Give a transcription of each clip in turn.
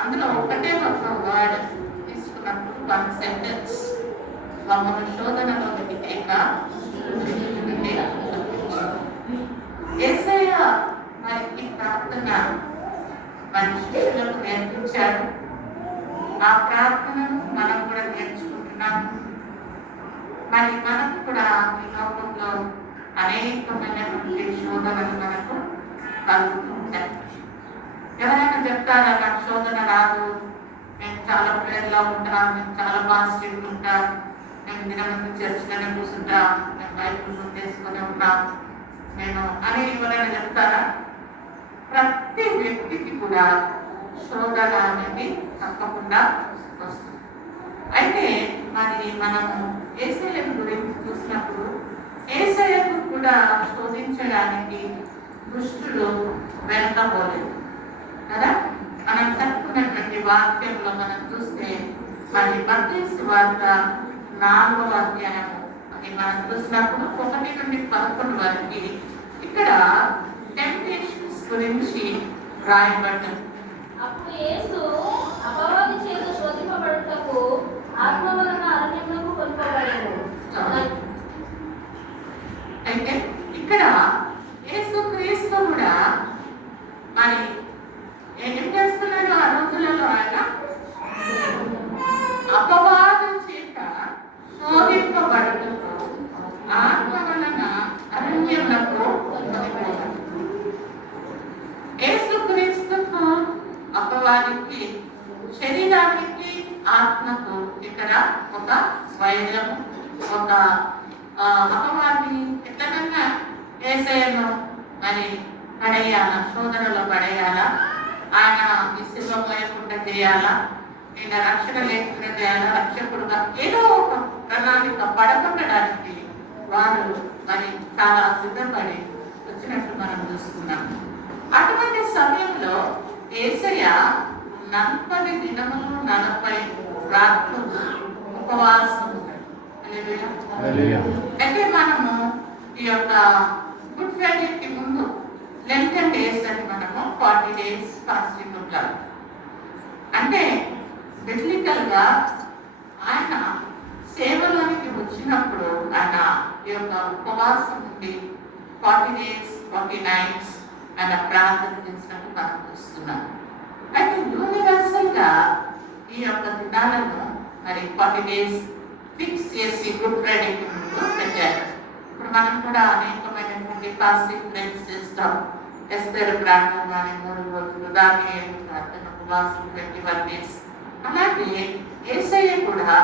అందులో ఒకటే ఒక వర్డ్ తీసుకున్నప్పుడు వన్ సెంటెన్స్ మమ్మల్ని శోధనలోనికి తేక యేసయ్య మరి ఈ ప్రార్థన మనుషులకు నేర్పించాడు. ఆ ప్రార్థనను మనం కూడా నేర్చుకుంటున్నాం. మరి మనకు కూడా ఈ లోకంలో అనేకమైనటువంటి శోధనలు మనకు కలుగుతూ ఉంటాయి. ఎవరైనా చెప్తారా నాకు శోధన రాదు, నేను చాలా ప్రేయర్లో ఉంటా, నేను చాలా పాజిటివ్గా ఉంటా, నేను దినమంది చర్చలోనే కూర్చుంటా, నేను బైబిల్ చేసుకొని ఉంటా నేను అని ఎవరైనా చెప్తారా? ప్రతి వ్యక్తికి కూడా శోధన అనేది తప్పకుండా వస్తుంది. అయితే మరి మనము యేసయ్య గురించి చూసినప్పుడు యేసయ్యకు కూడా శోధించడానికి దుష్టులు వెనకపోలేదు కదా. మనం చదువుకున్నటువంటి వాక్యంలో మనం చూస్తే మరి మత్తయి సువార్త 4వ అధ్యాయము అని మనం చూసినప్పుడు 1 నుండి 11 వరకు ఇక్కడ టెంప్టేషన్స్ గురించి రాయబడ్డారు. అప్పుడు యేసు అపవాది చేత శోధింపబడుటకు ఆత్మ వలన అరణ్యమునకు కొనుక్కోబడెను. అయితే ఇక్కడ యేసుక్రీస్తు కూడా మరి ఏం చేస్తున్నాడు? ఆ రోజులలో ఆయన అపవాదం చేత శోధింపబడుటకు ఆత్మ వలన అరణ్యమునకు కొనుక్కోబడెను. యేసుక్రీస్తుకు అపవాదికి శరీరానికి ఆత్మకు ఇక్కడ ఒక వైద్యము, ఒక అపవాది ఎట్లకన్నా యేసయ్యను మరి పడేయాలా, శోధనలో పడేయాలా, ఆయన విసుగ లేకుండా చేయాలా, నేను రక్షణ లేకుండా చేయాలా, రక్షకుడుగా ఏదో ఒక ప్రణాళిక పడగొట్టడానికి వారు మరి చాలా సిద్ధపడి వచ్చినట్టు మనం చూస్తున్నాం. అటువంటి సమయంలో యేసయ్య 40 దినములు 40 రాత్రులు ఉపవాసం ఉంటాడు. అయితే మనము ఈ యొక్క గుడ్ ఫ్రైడేకి ముందు లెంటన్ డేస్ అని మనము 40 days ఫాస్టింగ్ ఉంటారు. అంటే బిబ్లికల్ గా ఆయన సేవలోనికి వచ్చినప్పుడు ఆయన ఈ యొక్క ఉపవాసం ఉండి 40 days 40 nights ఆయన ప్రార్థన చేసినట్టు మనం చూస్తున్నాం. అయితే యూనివర్సల్ గా ఈ యొక్క దినాలను మరి 40 days ఫిక్స్ చేసి గుడ్ ఫ్రైడేకి ముందు పెట్టారు. ఇప్పుడు మనం కూడా అనేకమైనటువంటి ఫాస్టింగ్ ప్లేస్ చేస్తాం. ఎస్తేరు ప్రార్థన కానీ 3 రోజులు, దాని ప్రార్థన ఉపవాసం 21 days. అలాగే యేసయ్య కూడా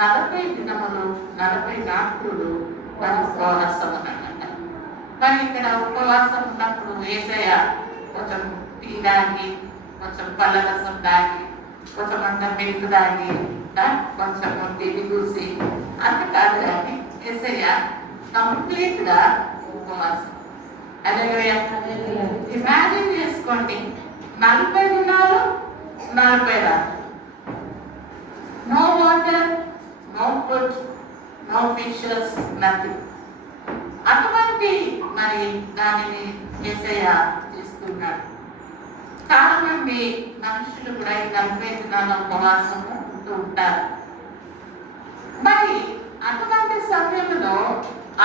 40 దినములు 40 రాత్రులు మన ఉపవాసం అన్నమాట. కానీ ఇక్కడ ఉపవాసం ఉన్నప్పుడు యేసయ్య కొంచెం టీ దాగి, కొంచెం పళ్ళ రసం దాగి, కొంచెం అంత మిల్క్ దాగి, కొంచెం టీవీ చూసి అంత కాదు. కానీ యేసయ్య కంప్లీట్ గా ఉపవాసం. హల్లెలూయా. ఇమాజిన్ చేసుకోండి, 40 దినాలు 40 రాత్రులు, no water, no food, no fishes, nothing. అటువంటి మరి దానిని యేసయ్య చేస్తున్నాడు. చాలా మంది మనుషులు కూడా ఈ 40 దినాల ఉపవాసము ఉంటూ ఉంటారు. మరి అటువంటి సమయంలో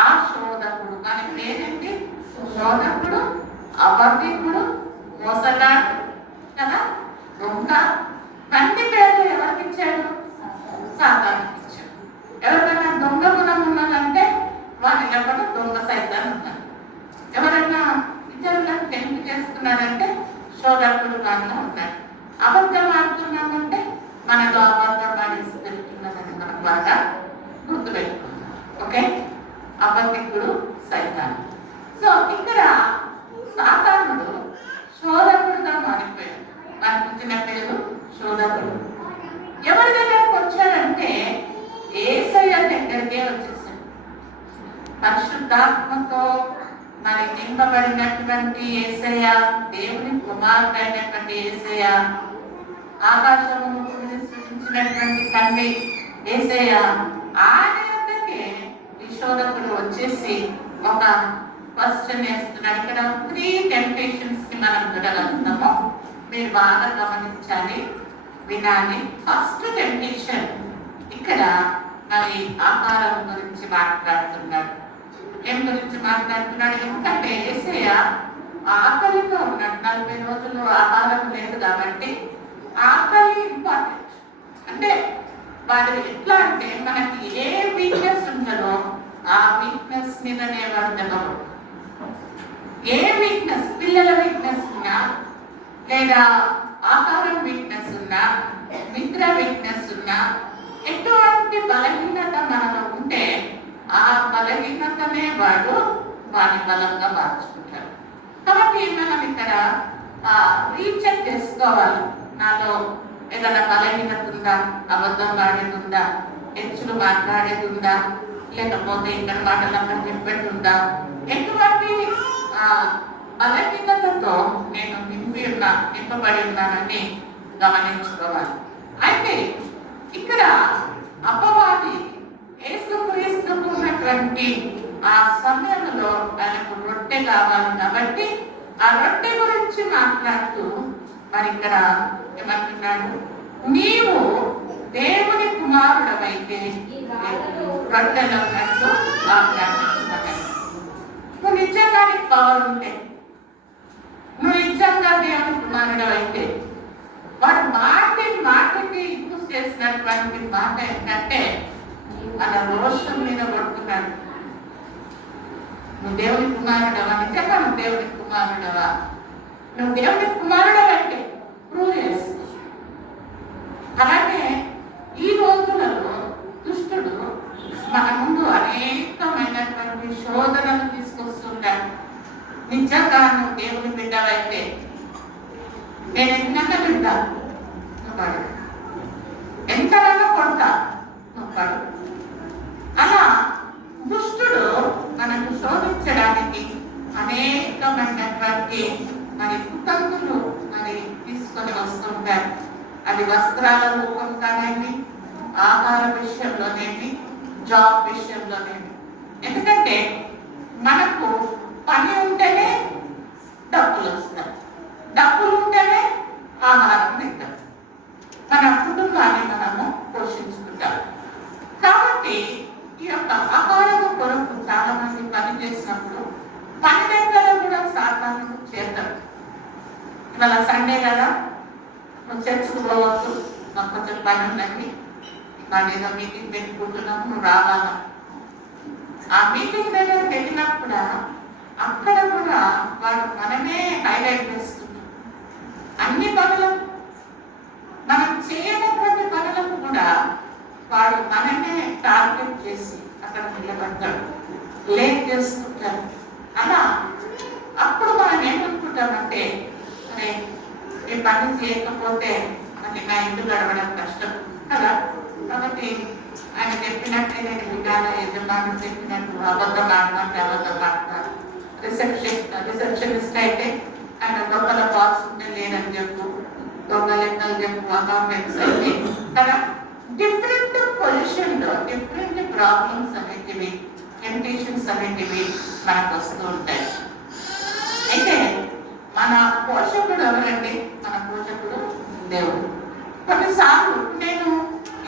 ఆ శోధకుడు, కానీ పేరేంటి? శోధకుడు, అబద్ధికుడు, మోసగాడు కదా, దొంగ, అన్ని పేర్లు ఎవరికి ఇచ్చాడు? సాతానుకి ఇచ్చాడు. ఎవరికైనా దొంగ గుణం ఉన్నదంటే వాని ఎవరు దొంగ సైతాన్ని ఉన్నారు. ఎవరైనా ఇతరులను టెంప్ట్ చేస్తున్నారంటే శోధకుడు కానీ ఉన్నాడు. అబద్ధం ఆడుతున్నామంటే మనలో అబద్ధం ఆడేసి పెరుగుతున్నదని మనం బాగా గుర్తుపెట్టుకున్నాం. ఓకే, అబద్ధికుడు సైతాను. సో ఇక్కడ సాతానుడు శోధకుడుగా మారిపోయాడు. మనకు ఇచ్చిన పేరు శోధకుడు. ఎవరి దగ్గరకు వచ్చాడంటే యేసయ్య దగ్గరికే వచ్చేసాడు. పరిశుద్ధాత్మతో మరి నింపబడినటువంటి యేసయ్య, దేవుని కుమారుడైనటువంటి యేసయ్య, ఆకాశమును సృష్టించినటువంటి తండ్రి యేసయ్య, ఆయన యొద్దకే ఈ శోధకుడు వచ్చేసి ఒక క్వశ్చన్ వేస్తున్నాడు. ఇక్కడ 3 temptations ని మనం చూడగలుగుతాము. మీరు బాగా గమనించాలి, వినాలి. ఫస్ట్ టెంప్టేషన్ ఇక్కడ మరి ఆహారం గురించి మాట్లాడుతున్నాడు. ఏం గురించి మాట్లాడుతున్నాడు? ఎందుకంటే యేసయ్య ఆకలితో ఉన్నాడు. 40 రోజులు ఆహారం లేదు కాబట్టి ఆకలి ఇంపార్టెంట్. అంటే వాడు ఎట్లా అంటే మనకి ఏ వీక్నెస్ ఉంటుందో ఆ వీక్నెస్ మీదనే వాడు నిలబడు. ఏ వీక్నెస్, పిల్లల వీక్నెస్ ఉన్నా, లేదా ఆహారం వీక్నెస్ ఉన్నా, నిద్ర వీక్నెస్ ఉన్నా, ఎటువంటి బలహీనత మనలో ఉంటే ఆ బలహీనతనే వాడు వాడి బలంగా మార్చుకుంటాడు. కాబట్టి మనం ఇక్కడ రీచెక్ చేసుకోవాలి. నాలో ఏదైనా బలహీనత ఉందా, అబద్ధం ఆడేది ఉందా, హెచ్చులు మాట్లాడేది ఉందా, లేకపోతే ఇక్కడ మాటలు అక్కడ చెప్పేది ఉందా, ఎటువంటి బలహీనతతో నేను నింపబడి ఉన్నానని గమనించుకోవాలి. అయితే ఇక్కడ అపవాది యేసుక్రీస్తుకు ఉన్నటువంటి ఆ సమయంలో ఆయనకు రొట్టె కావాలి కాబట్టి ఆ రొట్టె గురించి మాట్లాడుతూ మరి ఇక్కడ ఏమంటున్నాడు? నీవు దేవుని కుమారుడవైతే రొట్టెలో ఉన్నట్టు ఆజ్ఞాపించుకున్నాడు. నువ్వు నిజంగా నీకు పవర్ ఉంటే, నువ్వు నిజంగా దేవుని కుమారుడవైతే, వాడు మాటకి యూజ్ చేసినటువంటి మాట ఏంటంటే మన రోషం మీద పడుతున్నాడు. నువ్వు దేవుని కుమారుడవా? నిజంగా నువ్వు దేవుని కుమారుడవా? నువ్వు దేవుని కుమారుడవంటే ప్రూవ్ చేసుకో. అలాగే ఈ రోజులలో దుష్టుడు మన ముందు అనేకమైనటువంటి శోధనలు తీసుకొస్తుంటాడు. నిజంగా నువ్వు దేవుని బిడ్డవైతే, నేను ఎన్నక బిడ్డా నువ్వు ఎంతగానో కొడతా నువ్వు. అలా దుష్టుడు మనకు శోధించడానికి అనేకమైనటువంటి మరి కుతంతులు మరి తీసుకొని వస్తుంటారు. అది వస్త్రాల రూపం కానివ్వండి, ఆహార విషయంలోనేమి, జాబ్ విషయంలోనేమి. ఎందుకంటే మనకు పని ఉంటేనే డబ్బులు వస్తాయి, డబ్బులు ఉంటేనే ఆహారం తింటాం, మన కుటుంబాన్ని మనము పోషించుకుంటాం. కాబట్టి ఈ యొక్క ఆహారం కొరకు చాలా మంది పని చేసినప్పుడు పని దగ్గర కూడా సాధారణ చేద్దాం. ఇవాళ సండే కదా, నువ్వు చర్చకు పోవచ్చు, మాకు కొంచెం పని ఉందండి, మాది ఏదో మీటింగ్ పెట్టుకుంటున్నాము, నువ్వు రావాలా. ఆ మీటింగ్ దగ్గర వెళ్ళినప్పుడు అక్కడ కూడా వాడు మనమే హైలైట్ చేస్తున్నాం. అన్ని పనులు మనం చేయనటువంటి పనులకు కూడా వాడు మనమే టార్గెట్ చేసి అక్కడ నిలబడతాడు, లేట్ చేస్తుంటాడు. అలా అప్పుడు మనం ఏమనుకుంటామంటే, అరే ఈ పని చేయకపోతే అది నా ఇంటి గడవడం కష్టం కదా. కాబట్టి ఆయన చెప్పినట్టే నేను విధానం, యజమానులు చెప్పినట్టు అబద్ధం ఆడమంటే అబద్ధం ఆడతారు. రిసెప్షనిస్ట్ అయితే ఆయన దొంగల బాక్స్ ఉంటే లేదని చెప్పు, దొంగ లెక్కలు చెప్పు, అకౌంటెంట్స్ అయితే కదా. డిఫరెంట్ పొజిషన్లో డిఫరెంట్ ప్రాబ్లమ్స్ అనేటివి, టెంప్టేషన్స్ అనేటివి మనకు వస్తూ ఉంటాయి. అయితే మన పోషకుడు ఎవరండి? మన పోషకుడు దేవుడు. కొన్నిసార్లు నేను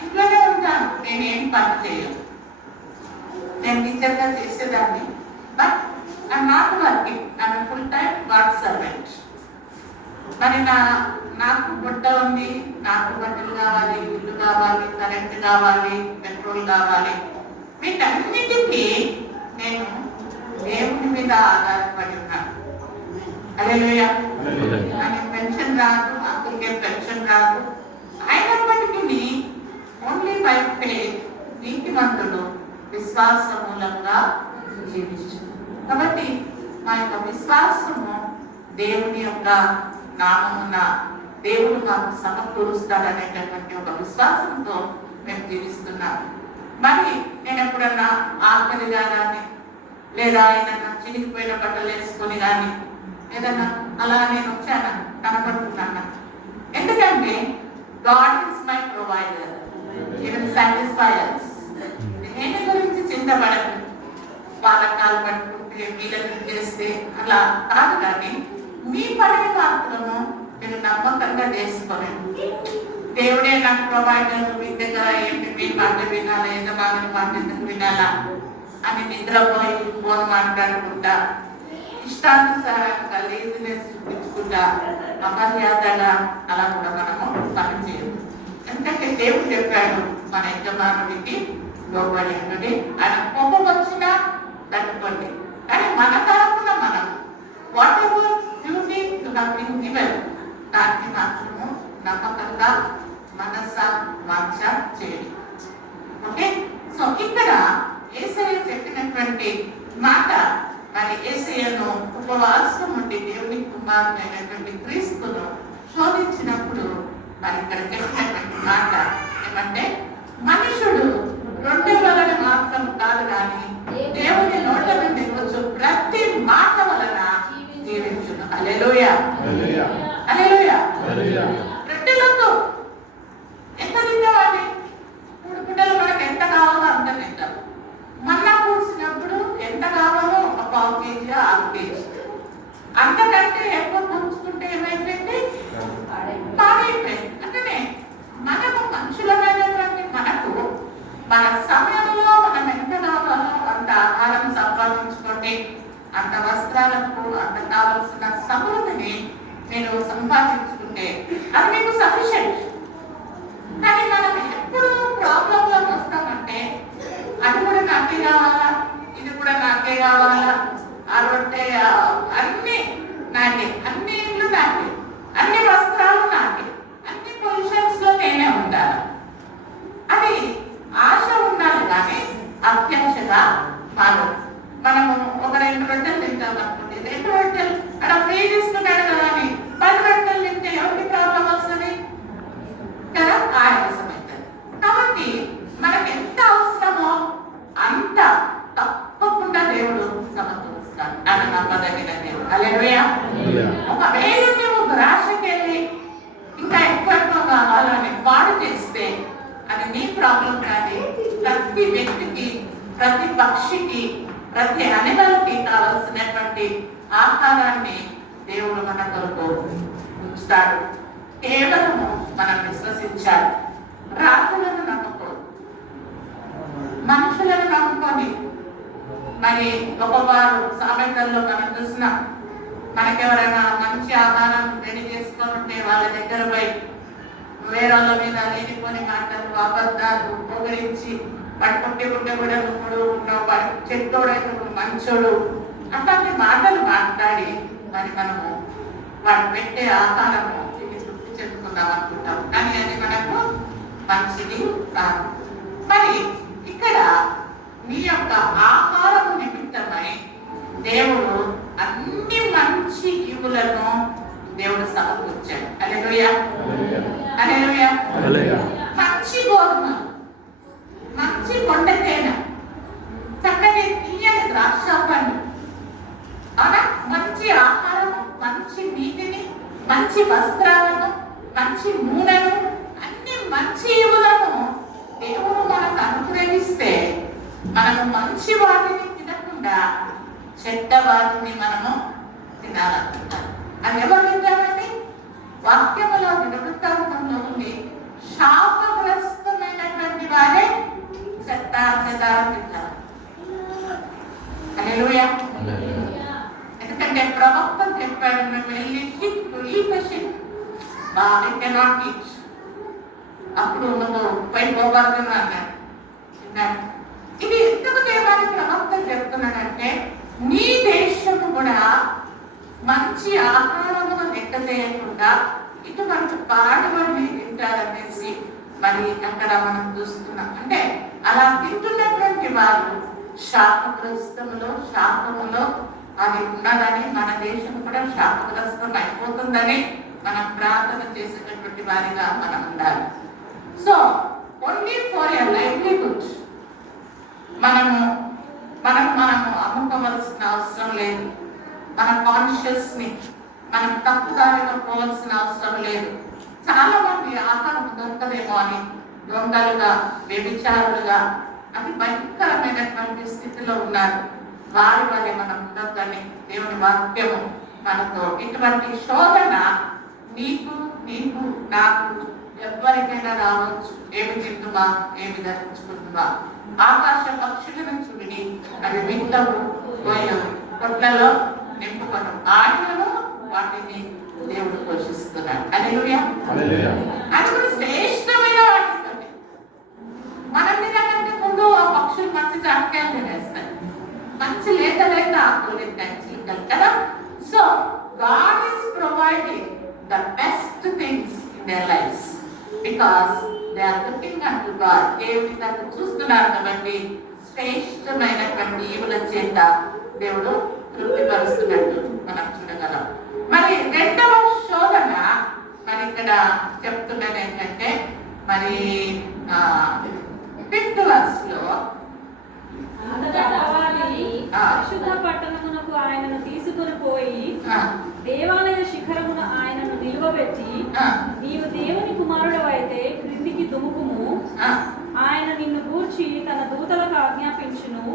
ఇంట్లోనే ఉంటాను, నేనేం పని చేయను, నేను టీచర్గా చేసేదాన్ని, but I'm not working, I'm full time God servant. మరి నాకు గుడ్డ ఉంది, నాకు బట్టలు కావాలి, ఇల్లు కావాలి, కరెంట్ కావాలి, పెట్రోల్ కావాలి, వీటన్నిటికీ నేను దేవుని మీద ఆధారపడి ఉన్నాను. హల్లెలూయా. నాకు పెన్షన్ రాదు, అక్కడికే పెన్షన్ రాదు. అయినప్పటికీ ఓన్లీ బై ఫెయిత్ నీతిమంతుడు విశ్వాస మూలంగా జీవించు. కాబట్టి మా యొక్క విశ్వాసము దేవుని యొక్క నామమున దేవుడు మాకు సమకూరుస్తాడనేటటువంటి ఒక విశ్వాసంతో మేము జీవిస్తున్నాం. మరి నేను ఎప్పుడన్నా ఆకలిగా కానీ, లేదా ఏదన్నా చినిగిపోయిన బట్టలు వేసుకొని కానీ, ఏదన్నా అలా నేను వచ్చాను కనపడుతున్నాను. ఎందుకంటే God is my provider, he will satisfy us. దేని గురించి చింతపడదు, పాలకాలు పట్టుకుంటే వీళ్ళని చేస్తే అలా కాదు, కానీ మీ పని మాత్రము మీరు నమ్మకంగా చేసుకోండి. దేవుడే నాకు ప్రొవైడర్, మీ దగ్గర ఏంటి, మీ మాట వినాలా, యజమాని మాట ఎందుకు వినాలా అని నిద్రపోయి ఫోన్ మాట్లాడుకుంటా, ఇష్టానుసారంగా లేజినెస్ చూపించుకుంటా, అమర్యాదగా అలా కూడా మనము పని చేయదు. ఎందుకంటే దేవుడు చెప్పాడు మన యజమానుడికి లోబడి ఉండి, ఆయన కోపం వచ్చినా తట్టుకోండి. కానీ మన తరఫున మనం whatever duty to have been given దాన్ని మాత్రము నమ్మకంగా మనస వాంఛ చేయండి. ఓకే, సో ఇక్కడ యేసయ్య చెప్పినటువంటి మాట, మరి యేసయ్యను ఉపవాసం ఉండి దేవుని కుమారుడైనటువంటి క్రీస్తును శోధించినప్పుడు మరి ఇక్కడ చెప్పినటువంటి మాట ఏమంటే, మనుషుడు రొట్టె వలన మాత్రం కాదు కానీ దేవుని నోట నుండి వచ్చి ప్రతి మాట వలన జీవించును. హల్లెలూయా, హల్లెలూయా. రొట్టెలతో ఎంత తింటామని, 3 పూటలు మనకు ఎంత కావాలో అంత తింటాం. మన్నా పూసినప్పుడు ఎంత కావాలో ఒక 1/2 కేజీ 6 కేజీ, అంతకంటే ఎక్కువ పూసుకుంటే ఏమైపోయింది, పాడైపోయింది. అంటే మనము మనుషులమైనటువంటి మనకు మన సమయంలో మనం ఎంత కావాలో అంత ఆహారం సంపాదించుకోండి, అంత వస్త్రాలకు అంత కావలసిన సమృద్ధిని మీరు సంపాదించుకుంటే అది మీకు సఫిషియెంట్. కానీ మనం ఎప్పుడు ప్రాబ్లంలోకి వస్తామంటే, అది కూడా నాకే కావాలా, ఇది కూడా నాకే కావాలా, ఆ రొట్టె అన్ని నాకే, అన్ని ఇల్లు నాకే, అన్ని వస్త్రాలు నాకే, అన్ని పొజిషన్స్ లో నేనే ఉండాలి. అది ఆశ ఉండాలి కానీ అత్యాశగా కాదు. మనము ఒక 2 రొట్టెలు తింటాం అనుకోండి, 2 రొట్టెలు అక్కడ ఫ్రీ తీసుకున్నాడు కదా అని 10 రొట్టెలు తింటే ఎవరికి ప్రాబ్లం వస్తుంది కదా, ఆయాసం అవుతుంది. కాబట్టి మనకు ఎంత అవసరమో అంత తప్పకుండా దేవుడు సమకూరుస్తాడు. ఆయన నమ్మదగిన దేవుడు. హల్లెలూయా. ఒకవేళ నువ్వు ద్రాక్షకెళ్ళి ఇంకా ఎక్కువ కావాలని పాడు చేస్తే అది నీ ప్రాబ్లం కాదు. ప్రతి వ్యక్తికి, ప్రతి పక్షికి, ప్రతి అనిమల్కి కావలసినటువంటి ఆహారాన్ని దేవుడు మన కొరకు ఉంచుతాడు. కేవలము మనం విశ్వసించాలి. రాజులను నమ్ముకోదు, మనుషులను నమ్ముకొని. మరి గొప్పవారు సామెతల్లో మనం చూసినాం, మనకెవరైనా మంచి ఆహారం రెడీ చేసుకొని ఉంటే వాళ్ళ దగ్గర పోయి వేరేళ్ళ మీద లేనిపోని మాటలు, అబద్ధాలు పొగిరించి, వాడు పుట్టే కూడా నువ్వుడు ఉన్నావు, వాడు చెట్టోడైతే మంచోడు, అట్లాంటి మాటలు మాట్లాడి మరి మనము వాడు పెట్టే ఆహారము ఇది తృప్తి చెందుకుందాం అనుకుంటాం. కానీ అది మనకు మంచిది కాదు. మరి ఇక్కడ నీ యొక్క ఆహారము నిమిత్తమై దేవుడు అన్ని మంచి ఈవులను దేవుడు సమకూర్చాడు. హల్లెలూయా, హల్లెలూయా. మంచి గోధుమ, మంచి కొండతేన, చక్కని తీయని ద్రాక్ష పండు, అవునా, మంచి ఆహారము, మంచి నీటిని, మంచి వస్త్రాలను, మంచి నూనెను, అన్ని మంచి ఈవులను దేవుడు మనకు అనుగ్రహిస్తే మనము మంచి వాటిని తినకుండా చెడ్డ వాటిని మనము తినాలనుకుంటాం. అది ఎవరు తింటారండి? వాక్యములో వృత్తాంతంలో ఉంది, శాపగ్రస్తమైనటువంటి వారే చెత్త తింటారు. హల్లెలూయా. ఎందుకంటే ప్రవక్త చెప్పాడు, మేము వెళ్ళి అప్పుడు నువ్వు పోయిపోగలను అన్నాడు. ఇది ఎందుకు దేవాన్ని ప్రవక్త చెప్తున్నాడంటే, నీ దేశము కూడా మంచి ఆహారమును లెక్క చేయకుండా ఇటువంటి పాడుబడి తింటారనేసి మరి అక్కడ మనం చూస్తున్నాం. అంటే అలా తింటున్నటువంటి వారు శాపములో అది ఉన్నదని, మన దేశం కూడా శాపగ్రస్తం అయిపోతుందని మనం ప్రార్థన చేసేటటువంటి వారిగా మనం ఉండాలి. So only for your livelihood మనము అమ్ముకోవాల్సిన అవసరం లేదు. మన కాన్షియస్ ని మనం తప్పుదారిలో పోవాల్సిన అవసరం లేదు. చాలా మంది ఆహారం దొరకదేమో అని దొంగలుగా, వ్యభిచారులుగా, అతి భయంకరమైనటువంటి స్థితిలో ఉన్నారు. వారి వల్ల మనం ఉండొద్దని దేవుని వాక్యము మనతో, ఇటువంటి శోధన నీకు నీకు నాకు ఎవరికైనా రావచ్చు. ఏమి తింటుమా, ఏమి ధరించుకుంటుమా, ఆకాశ పక్షులను చూడండి, అవి వింటవు, పోయవు, కొట్లలో నింపుకొను, ఆయనలో వాటిని దేవుడు పోషిస్తున్నాడు. హల్లెలూయా. అది కూడా శ్రేష్టమైన వాటితో మనం తినకంటే ముందు ఆ పక్షులు మంచి జాగ్రత్తలు తినేస్తాయి, మంచి లేత లేత ఆకులు తింటాయి కదా. So God is providing the best things in their lifes because they are looking at God. దేవుని తను చూస్తున్నారు కాబట్టి శ్రేష్టమైనటువంటి ఈవుల చేత దేవుడు తృప్తిపరుస్తున్నట్టు మనం చూడగలం. మరి రెండవ శోధన మరి ఇక్కడ చెప్తున్నది ఏంటంటే, మరి 5th verse లో అంతటా వారిని పరిశుద్ధ పట్టణమునకు ఆయనను తీసుకుని పోయి దేవాలయ శిఖరమున ఆయనను నిలువబెట్టి, నీవు దేవుని కుమారుడవైతే క్రిందికి దుముకుము, ఆయన నిన్ను గూర్చి తన దూతలకు ఆజ్ఞాపించును,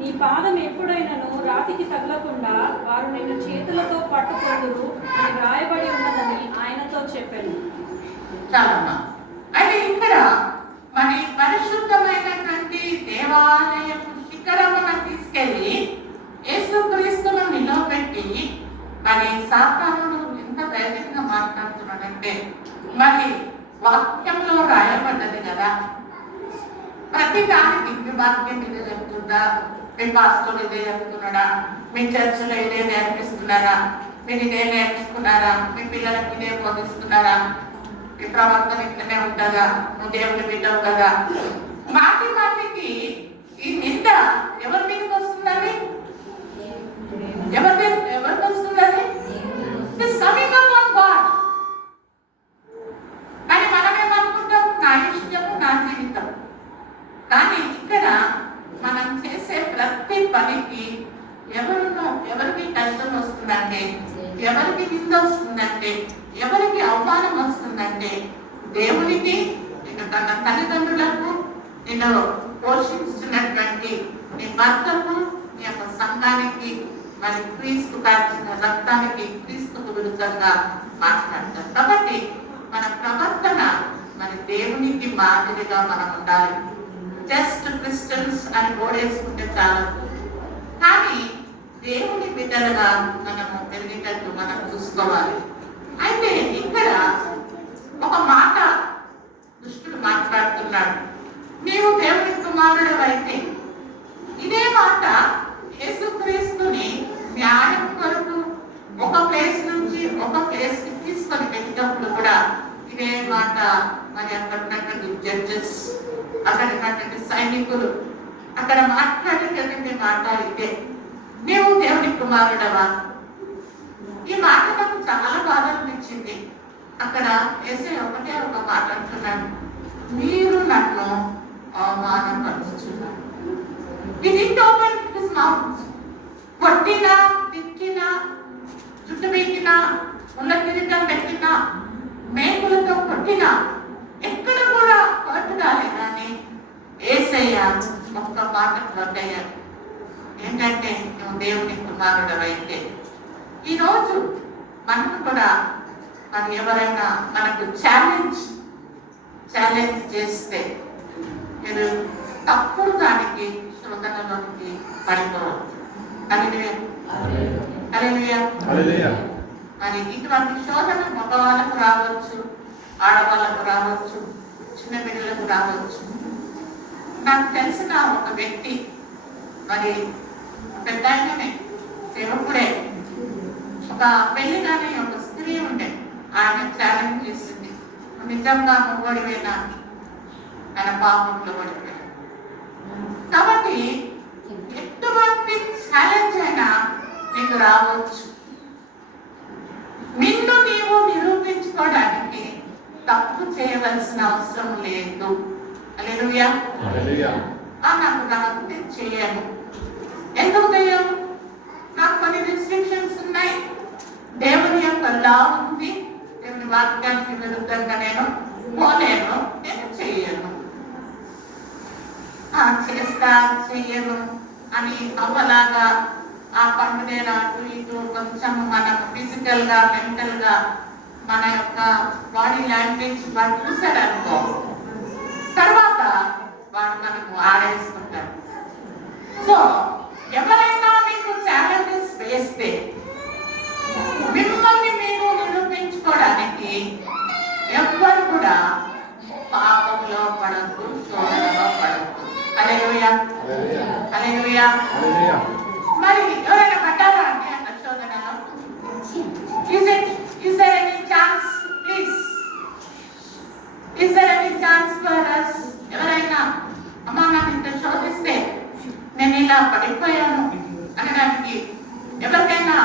నీ పాదం ఎప్పుడైనను రాతికి తగలకుండా వారు నిన్ను చేతులతో పట్టుకొందురు అని రాయబడి ఉన్నదని ఆయనతో చెప్పాను. చాలమ్మా. అయితే ఇక్కడ మరి పరిశుద్ధమైనటువంటి దేవాలయపు శిఖరమున తీసుకెళ్లి యేసుక్రీస్తును నిలవబెట్టి, మరి సాతానుడు ఎంత ధైర్యంగా మాట్లాడుతున్నాడంటే, మరి వాక్యంలో రాయబడ్డది కదా, ప్రతి దానికి మీ వాక్యం ఇదే చెప్తుందా, మీ పాస్టర్ ఇదే చెప్తున్నాడా, మీ చర్చిలో ఇదే నేర్పిస్తున్నారా, మీరు ఇదే నేర్చుకున్నారా, మీ పిల్లలకి ఇదే బోధిస్తున్నారా, మీ ప్రవర్తన ఇట్లనే ఉంటుందా, నువ్వు దేవుని బిడ్డవు కదా. మాటి మాటికి ఈ నింద ఎవరి మీదకి వస్తుందండి? ఎవరికి వస్తుందండి? కానీ మనమేమనుకుంటాం, నా ఇష్టము నా జీవితం. కానీ ఇక్కడ మనం చేసే ప్రతి పనికి ఎవరికి కష్టం వస్తుందంటే, ఎవరికి నింద వస్తుందంటే, ఎవరికి అవమానం వస్తుందంటే, దేవునికి, నేను తన తల్లిదండ్రులకు, నేను పోషిస్తున్నటువంటి నీ భర్తకు, నీ యొక్క సంఘానికి, మరి క్రీస్తు కాల్చిన రక్తానికి, క్రీస్తుకు విరుద్ధంగా మాట్లాడతారు. కాబట్టి మన ప్రవర్తన మరి దేవునికి మాదిరిగా మనం ఉండాలి. జస్ట్ క్రిస్టియన్స్ అని ఓడేసుకుంటే చాలు, కానీ దేవుని బిడ్డలుగా మనము పెరిగేటట్టు మనం చూసుకోవాలి. అయితే ఇక్కడ ఒక మాట దుష్టుడు మాట్లాడుతున్నాడు, నీవు దేవుని కుమారుడు అయితే. ఇదే మాట యేసుక్రీస్తుని న్యాయం కొరకు ఒక ప్లేస్ నుంచి ఒక ప్లేస్ కి తీసుకొని వెళ్ళేటప్పుడు కూడా ఇదే మాట మరి అక్కడ ఉన్నటువంటి జడ్జెస్, అక్కడ ఉన్నటువంటి సైనికులు అక్కడ మాట్లాడేటటువంటి మాట ఇదే, నీవు దేవుని కుమారుడవా. ఈ మాట నాకు చాలా బాధ అనిపించింది. అక్కడ వేసే ఒకటే ఒక మాట అంటున్నాడు, మీరు నన్ను అవమానపరుచున్నారు. కొట్టినా, తిట్టినా, జుట్టు పెట్టినా, ఉన్న కిరీటం పెట్టినా, మేకులతో కొట్టినా, ఎక్కడ కూడా కొట్టడాలి. కానీ యేసయ్య ఒక్క మాట కొట్టయ్యాడు, ఏంటంటే నువ్వు దేవుని కుమారుడవైతే. ఈరోజు మనకు కూడా మరి ఎవరైనా మనకు ఛాలెంజ్ చేస్తే మీరు తప్పుడు దానికి శోధనలోకి పడిపోవాలి. మరి ఇటువంటి శోధన మగవాళ్ళకు రావచ్చు, ఆడవాళ్ళకు రావచ్చు, చిన్న పిల్లలకు రావచ్చు. నాకు తెలిసిన ఒక వ్యక్తి, మరి పెద్ద ఆయననే, సేవకుడే, ఒక పెళ్లి కానీ ఒక స్త్రీ ఉండే, ఆయన ఛాలెంజ్ చేసింది, నిజంగా మొగడివేనా, ఆయన పాపంలో పడిపోయాడు. కాబట్టి ఎటువంటి ఛాలెంజ్ అయినా నీకు రావచ్చు. నిన్ను నీవు నిరూపించుకోవడానికి తప్పు చేయవలసిన అవసరం లేదు. హల్లెలూయా. నాకు నాకు చేయను. ఎందుకు చేయను? నాకు కొన్ని రిస్ట్రిక్షన్స్ ఉన్నాయి. దేవుని యొక్క లా ఉంది. దేవుని వాక్యానికి విరుద్ధంగా నేను పోలేను, నేను చెయ్యను. చేస్తా చెయ్యను అని అవ్వలాగా ఆ పండుగ అటు ఇటు కొంచెం మనం ఫిజికల్ గా మెంటల్ గా మన యొక్క బాడీ లాంగ్వేజ్ వాడు చూశాడు అనుకో, తర్వాత వాడు మనకు ఆడేసుకుంటాడు. సో ఎవరైనా మీకు ఛాలెంజెస్ వేస్తే మిమ్మల్ని మీరు నిరూపించుకోవడానికి ఎవ్వరు కూడా పాపంలో పడద్దు, శోధనలో పడద్దు. హల్లెలూయా, హల్లెలూయా. మరి ఎవరైనా పడ్డారా అంటే అట్లా శోధనలో? Is there any chance, please? Is there any chance for us? ఎవరైనా అమ్మా నాకు ఇంత శోధిస్తే నేను ఇలా పడిపోయాను అనడానికి ఎవరికైనా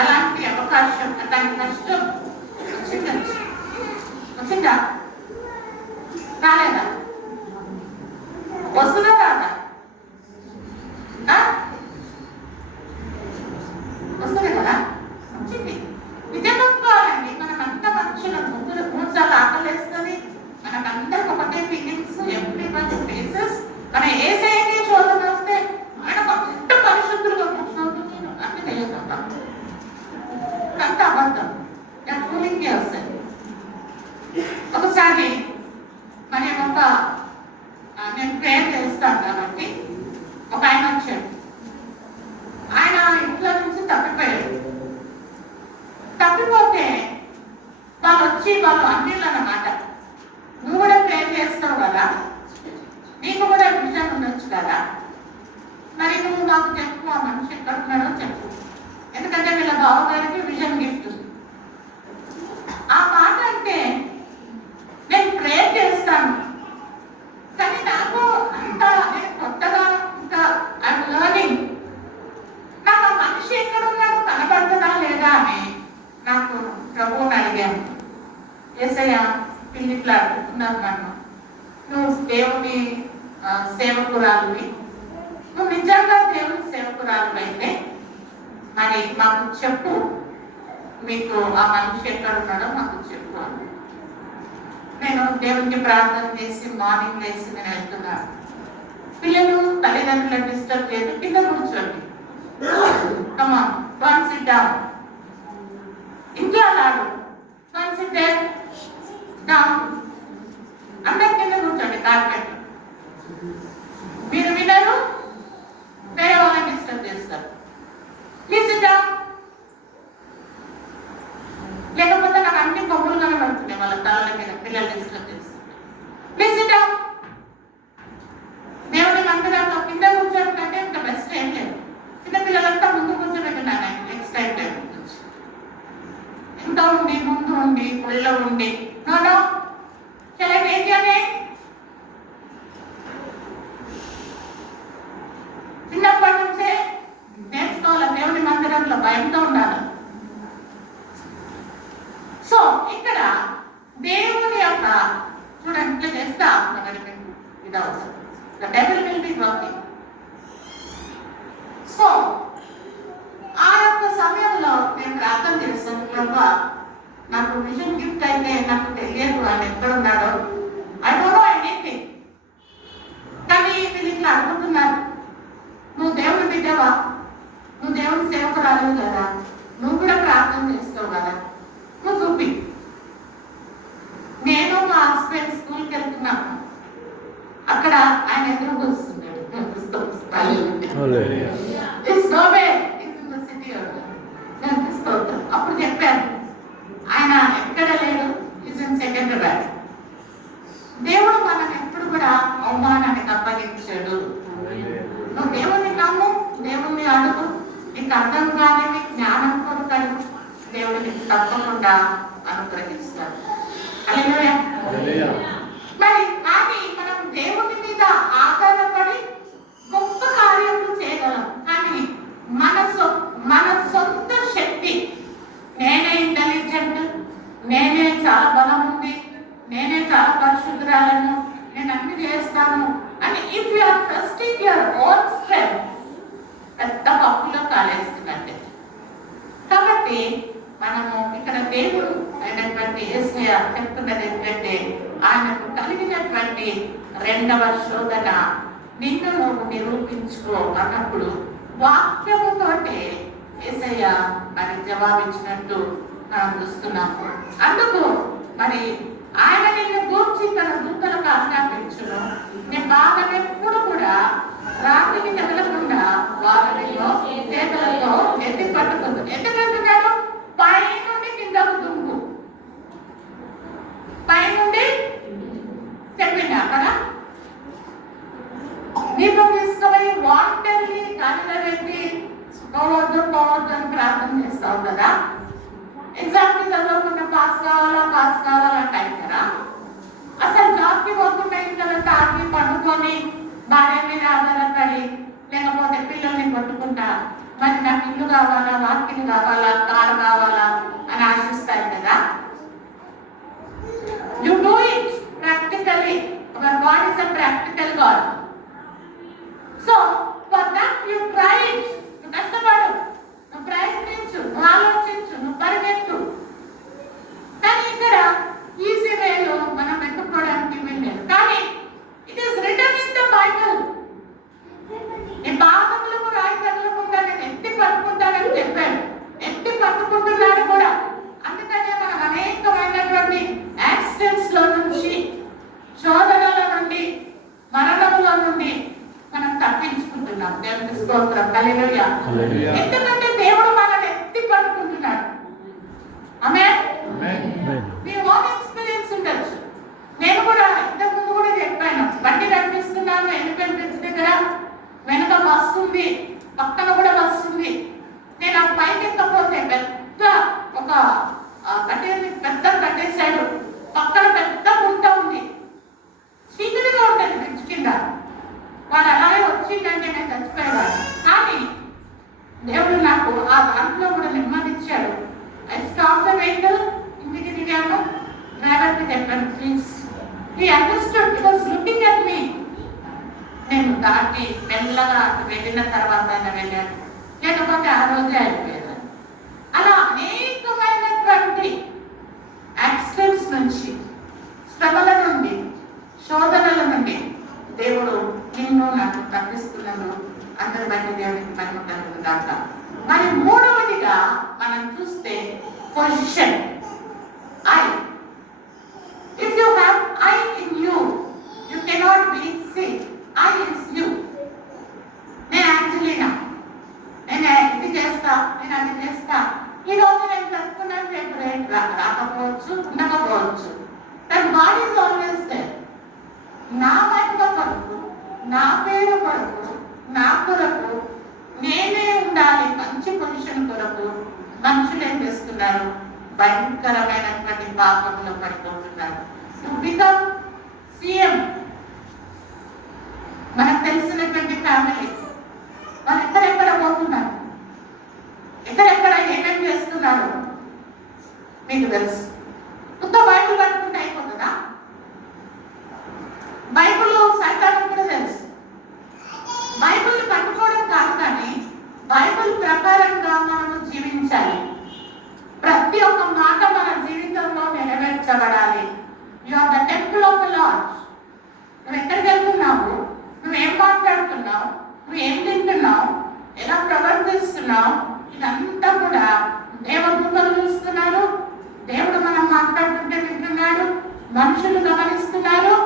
అలాంటి అవకాశం, అలాంటి కష్టం వచ్చిందా? రాలేదా? వస్తుందా రాదా? వస్తుంది కదా, వచ్చింది. నిజంగా ఒప్పుకోవాలండి. మనమంతా మనుషులు మూడుసార్లు ఆకలేస్తుంది, మనకందరికి ఒకటే ఫీలింగ్స్, ఎవ్రీబడి ఫేసెస్. మన ఏసైతే శోధన వస్తే ఆయన అంత పరిశుద్ధులుగా కూర్చున్నట్టు అంటే తెలియదు, అంత అబద్ధం. నేను ఫీలింగ్ వస్తాను. ఒకసారి మరి నేను ప్రేయర్ చేస్తాను కాబట్టి ఒక ఆయన వచ్చాడు. ఆయన ఇంట్లో నుంచి తప్పిపోయాడు. తప్పిపోతే వాళ్ళు అన్నిళ్ళు అన్నమాట, నువ్వు కూడా ప్రేయర్ చేస్తావు కదా, నీకు కూడా విజన్ ఉండొచ్చు కదా, మరి నువ్వు నాకు చెప్పు ఆ మనిషి ఎక్కడ ఉన్నాడో చెప్పు, ఎందుకంటే వీళ్ళ బావగారికి విజన్ గిఫ్ట్. ఆ మాట అంటే నేను ప్రేయర్ చేస్తాను, కానీ నాకు అంత నేను కొత్తగా ఇంకా ఐఎమ్ లర్నింగ్, నాకు ఆ మనిషి ఎక్కడ ఉన్నాడు కనబడుతుందా లేదా అని నాకు ప్రభువుని అడిగాను. యేసయ్య పిల్లిట్లా అడుగుతున్నారు నన్ను, నువ్వు దేవుని సేవకురాలువి, నువ్వు నిజంగా దేవుని సేవకురాలు అయితే మరి మాకు చెప్పు, మీకు ఆ మనిషి ఎక్కడ ఉన్నాడో మాకు చెప్పు. నేను దేవునికి ప్రార్థన చేసి మార్నింగ్ వేసి నేను వెళ్తున్నాను. పిల్లలు తల్లిదండ్రులను డిస్టర్బ్ చేయదు, కింద కూర్చోండి, come on, go and sit down. ఇంట్లో అలాడు, go and sit there, down. అందరి కింద కూర్చోండి కార్పెట్. మీరు వినరు, వేరే వాళ్ళని డిస్టర్బ్ చేస్తారు. Please SIT down. లేకపోతే నాకు అన్ని కొమ్ములు కనబడుతున్నాయి వాళ్ళ తలల మీద, పిల్లలు డిస్టర్బ్ చేస్తారు. Please SIT down. దేవుని మందిరంలో కింద కూర్చోడం కంటే ఇంకా బెస్ట్ ఏం లేదు. చిన్న పిల్లలంతా ముందు కూర్చోబెట్టినాను ఆయన నెక్స్ట్ టైం టేబుల్ నుంచి. ఇంకా ఉండి ముందు ఉండి ఒళ్ళో ఉండి నో ఏంటి అని చిన్నప్పటి నుంచే నేర్చుకోవాలి. దేవుని మందిరంలో భయంతో ఉండాలి. సో ఇక్కడ దేవుని యొక్క చూడండి, ఇట్లా చేస్తే ఇది అవసరం. The devil will be working. So ఆ యొక్క సమయంలో నేను ప్రార్థన చేస్తాను, ప్రభా నాకు విజన్ గిఫ్ట్ అయితే నాకు తెలియదు ఆయన ఎక్కడ ఉన్నాడో, ఐ డోంట్ నో ఎనీథింగ్. కానీ వీళ్ళు ఇట్లా అడుగుతున్నారు, నువ్వు దేవుని బిడ్డవా, నువ్వు దేవుని సేవకురాలు కదా, నువ్వు కూడా ప్రార్థన చేస్తావు కదా, నువ్వు చూపి. నేను మా హస్బెండ్ స్కూల్కి వెళ్తున్నాను, అక్కడ ఆయన ఎదురుకు వస్తున్నాడు. అప్పుడు చెప్పాను, ఆయన ఎక్కడ లేడు, ఇస్ ఇన్ సెకండ్రాబాద్. దేవుడు మనకు ఎప్పుడు కూడా అవమానానికి అప్పగించాడు. నువ్వు దేవుని నమ్ము, దేవుని అడుగు, నీకు అర్థం కానివి జ్ఞానం కొడుతాడు, దేవుడు నీకు తప్పకుండా అనుగ్రహిస్తాడు. హల్లెలూయా. మరి కానీ మనం దేవుని మీద ఆధారపడి గొప్ప కార్యములు చేయగలం, కానీ మన సొంత శక్తి, నేనే ఇంటెలిజెంట్, నేనే చాలా బలం ఉంది, నేనే చాలా పరిశుద్ధురాలను, నేను అన్ని చేస్తాను అని if you are trusting your own strength, పెద్ద పప్పులో కాలేస్తున్నట్టే. కాబట్టి మనము ఇక్కడ దేవుడు అయినటువంటి యేసయ్య చెప్తున్నది ఏంటంటే, ఆయనకు కలిగినటువంటి రెండవ శోధన నిన్ను నువ్వు నిరూపించుకో అన్నప్పుడు వాక్యముతోటే యేసయ్య మరి జవాబిచ్చినట్టు మనం చూస్తున్నాం. అందుకు మరి ఆయన నిన్ను గూర్చి తన దూతలకు ఆజ్ఞాపించును, నీ భాగం ఎప్పుడు కూడా రాత్రికి కదలకుండా వాళ్ళలో చేతులతో ఎత్తి పట్టుకుంది. ఎందుకంటున్నాడు? పైనుండి కిందకు దుంకు, పైనుండి చెప్పింది అక్కడ నీకు తీసుకుపోయి వాంటర్లీ కళ్ళ పెట్టి పోవద్దు అని ప్రార్థన చేస్తావు కదా. ఎగ్జామ్కి చదవకుండా పాస్ కావాలంటాయి కదా. అసలు జాబ్కి పోకుండా ఇంట్లో తాగి పండుకొని భార్య మీద ఆధారపడి లేకపోతే పిల్లల్ని కొట్టుకుంటా మరి నాకు ఇల్లు కావాలా, వాకిలు కావాలా, కారు కావాలా అని ఆశిస్తాయి కదా. You do it practically. Our God is a practical God. So for that you try it. నువ్వు కష్టపడు, నువ్వు ప్రయత్నించు, నువ్వు ఆలోచించు, నువ్వు పరిగెత్తు. కానీ ఇక్కడ ఈజీ వేలో మనం వెతుక్కోవడానికి వెళ్ళలేదు. కానీ it is return in the Bible. ఈ పాదములకు రాయి తగలకుండా నేను ఎత్తి పట్టుకుంటానని చెప్పాను. ఎత్తి పట్టుకుంటున్నాడు కూడా. అందుకనే మనం అనేకమైనటువంటి యాక్సిడెంట్స్ లో నుంచి, శోధనల నుండి, మరణముల నుండి మనం తప్పించుకుంటున్నాం. దేవునికి స్తోత్రం. హల్లెలూయా. ఎందుకంటే దేవుడు మనల్ని ఎత్తి పట్టుకుంటున్నాడు. ఆమేన్. మీ ఓన్ ఎక్స్పీరియన్స్ ఉండొచ్చు. నేను కూడా ఇంతకు ముందు కూడా చెప్పాను, బండి నడిపిస్తున్నాను, ఎలిఫెంట్ బ్రిడ్జ్ దగ్గర వెనక బస్సు ఉంది, పక్కన కూడా బస్సు ఉంది. నేను ఆ పైకి ఎక్కకపోతే పెద్ద ఒక పెద్ద కట్టేశాడు, పక్కన పెద్ద గుంట ఉంది, చీకటిగా ఉంటుంది బ్రిడ్జ్ కింద. వాడు అలాగే వచ్చిందంటే నేను చచ్చిపోయేవాడు. కానీ దేవుడు నాకు ఆ దాంట్లో కూడా నెమ్మదిచ్చాడు. ఐ స్టాప్ ద వెహికల్, ఇంటికి దిగాను, డ్రైవర్కి చెప్పాను please. He understood, he was looking at me. నేను దాటి మెల్లగా వెళ్ళిన తర్వాత ఆయన వెళ్ళాను, లేకపోతే ఆ రోజే అయిపోయాను. అలా అనేకమైనటువంటి యాక్సిడెంట్స్ నుంచి, శ్రమల నుండి, శోధనల నుండి దేవుడు నిన్ను నాకు తప్పిస్తున్నాను. అందరి బట్టి దేవుడికి మహిమ కలుగుగాక. మరి మూడవదిగా మనం చూస్తే position. I. If you have I in you, you cannot be sick. I is you. నేను యాక్చువల్లీనా, నేను ఇది చేస్తా, నేను అది చేస్తా. ఈ రోజు నేను చెప్తున్నాను, రేపు రాకపోవచ్చు, ఉండకపోవచ్చు. But God is always there. నా మహిమ కొరకు, నా పేరు కొరకు, నా కొరకు నేనే ఉండాలి. మంచి పొజిషన్ కొరకు మనుషులు ఏం చేస్తున్నారు? భయంకరమైనటువంటి పాపంలో పడిపోతున్నారు. బికమ్ సీఎం, మనకు తెలిసినటువంటి ఫ్యామిలీ, వాళ్ళు ఎక్కడెక్కడ పోతున్నారు, ఎక్కడెక్కడ ఏమేమి చేస్తున్నారు మీకు తెలుసు. కొత్త బైబిల్ పట్టుకుంటే అయిపోతుందా? బైబిల్ సైతానికి కూడా తెలుసు. బైబిల్ పట్టుకోవడం కాదు, కానీ బైబిల్ ప్రకారంగా మనం జీవించాలి. ప్రతి ఒక్క మాట మన జీవితంలో నెరవేర్చబడాలి. You are the temple of the lord. నువ్వు ఎక్కడికి వెళ్తున్నావు, నువ్వేం మాట్లాడుతున్నావు, నువ్వేం తింటున్నావు, ఎలా ప్రవర్తిస్తున్నావు, ఇదంతా కూడా దేవదూతలు చూస్తున్నారు. దేవుడు మనం మాట్లాడుతుంటే వింటున్నాడు, మనుషులు గమనిస్తున్నారు,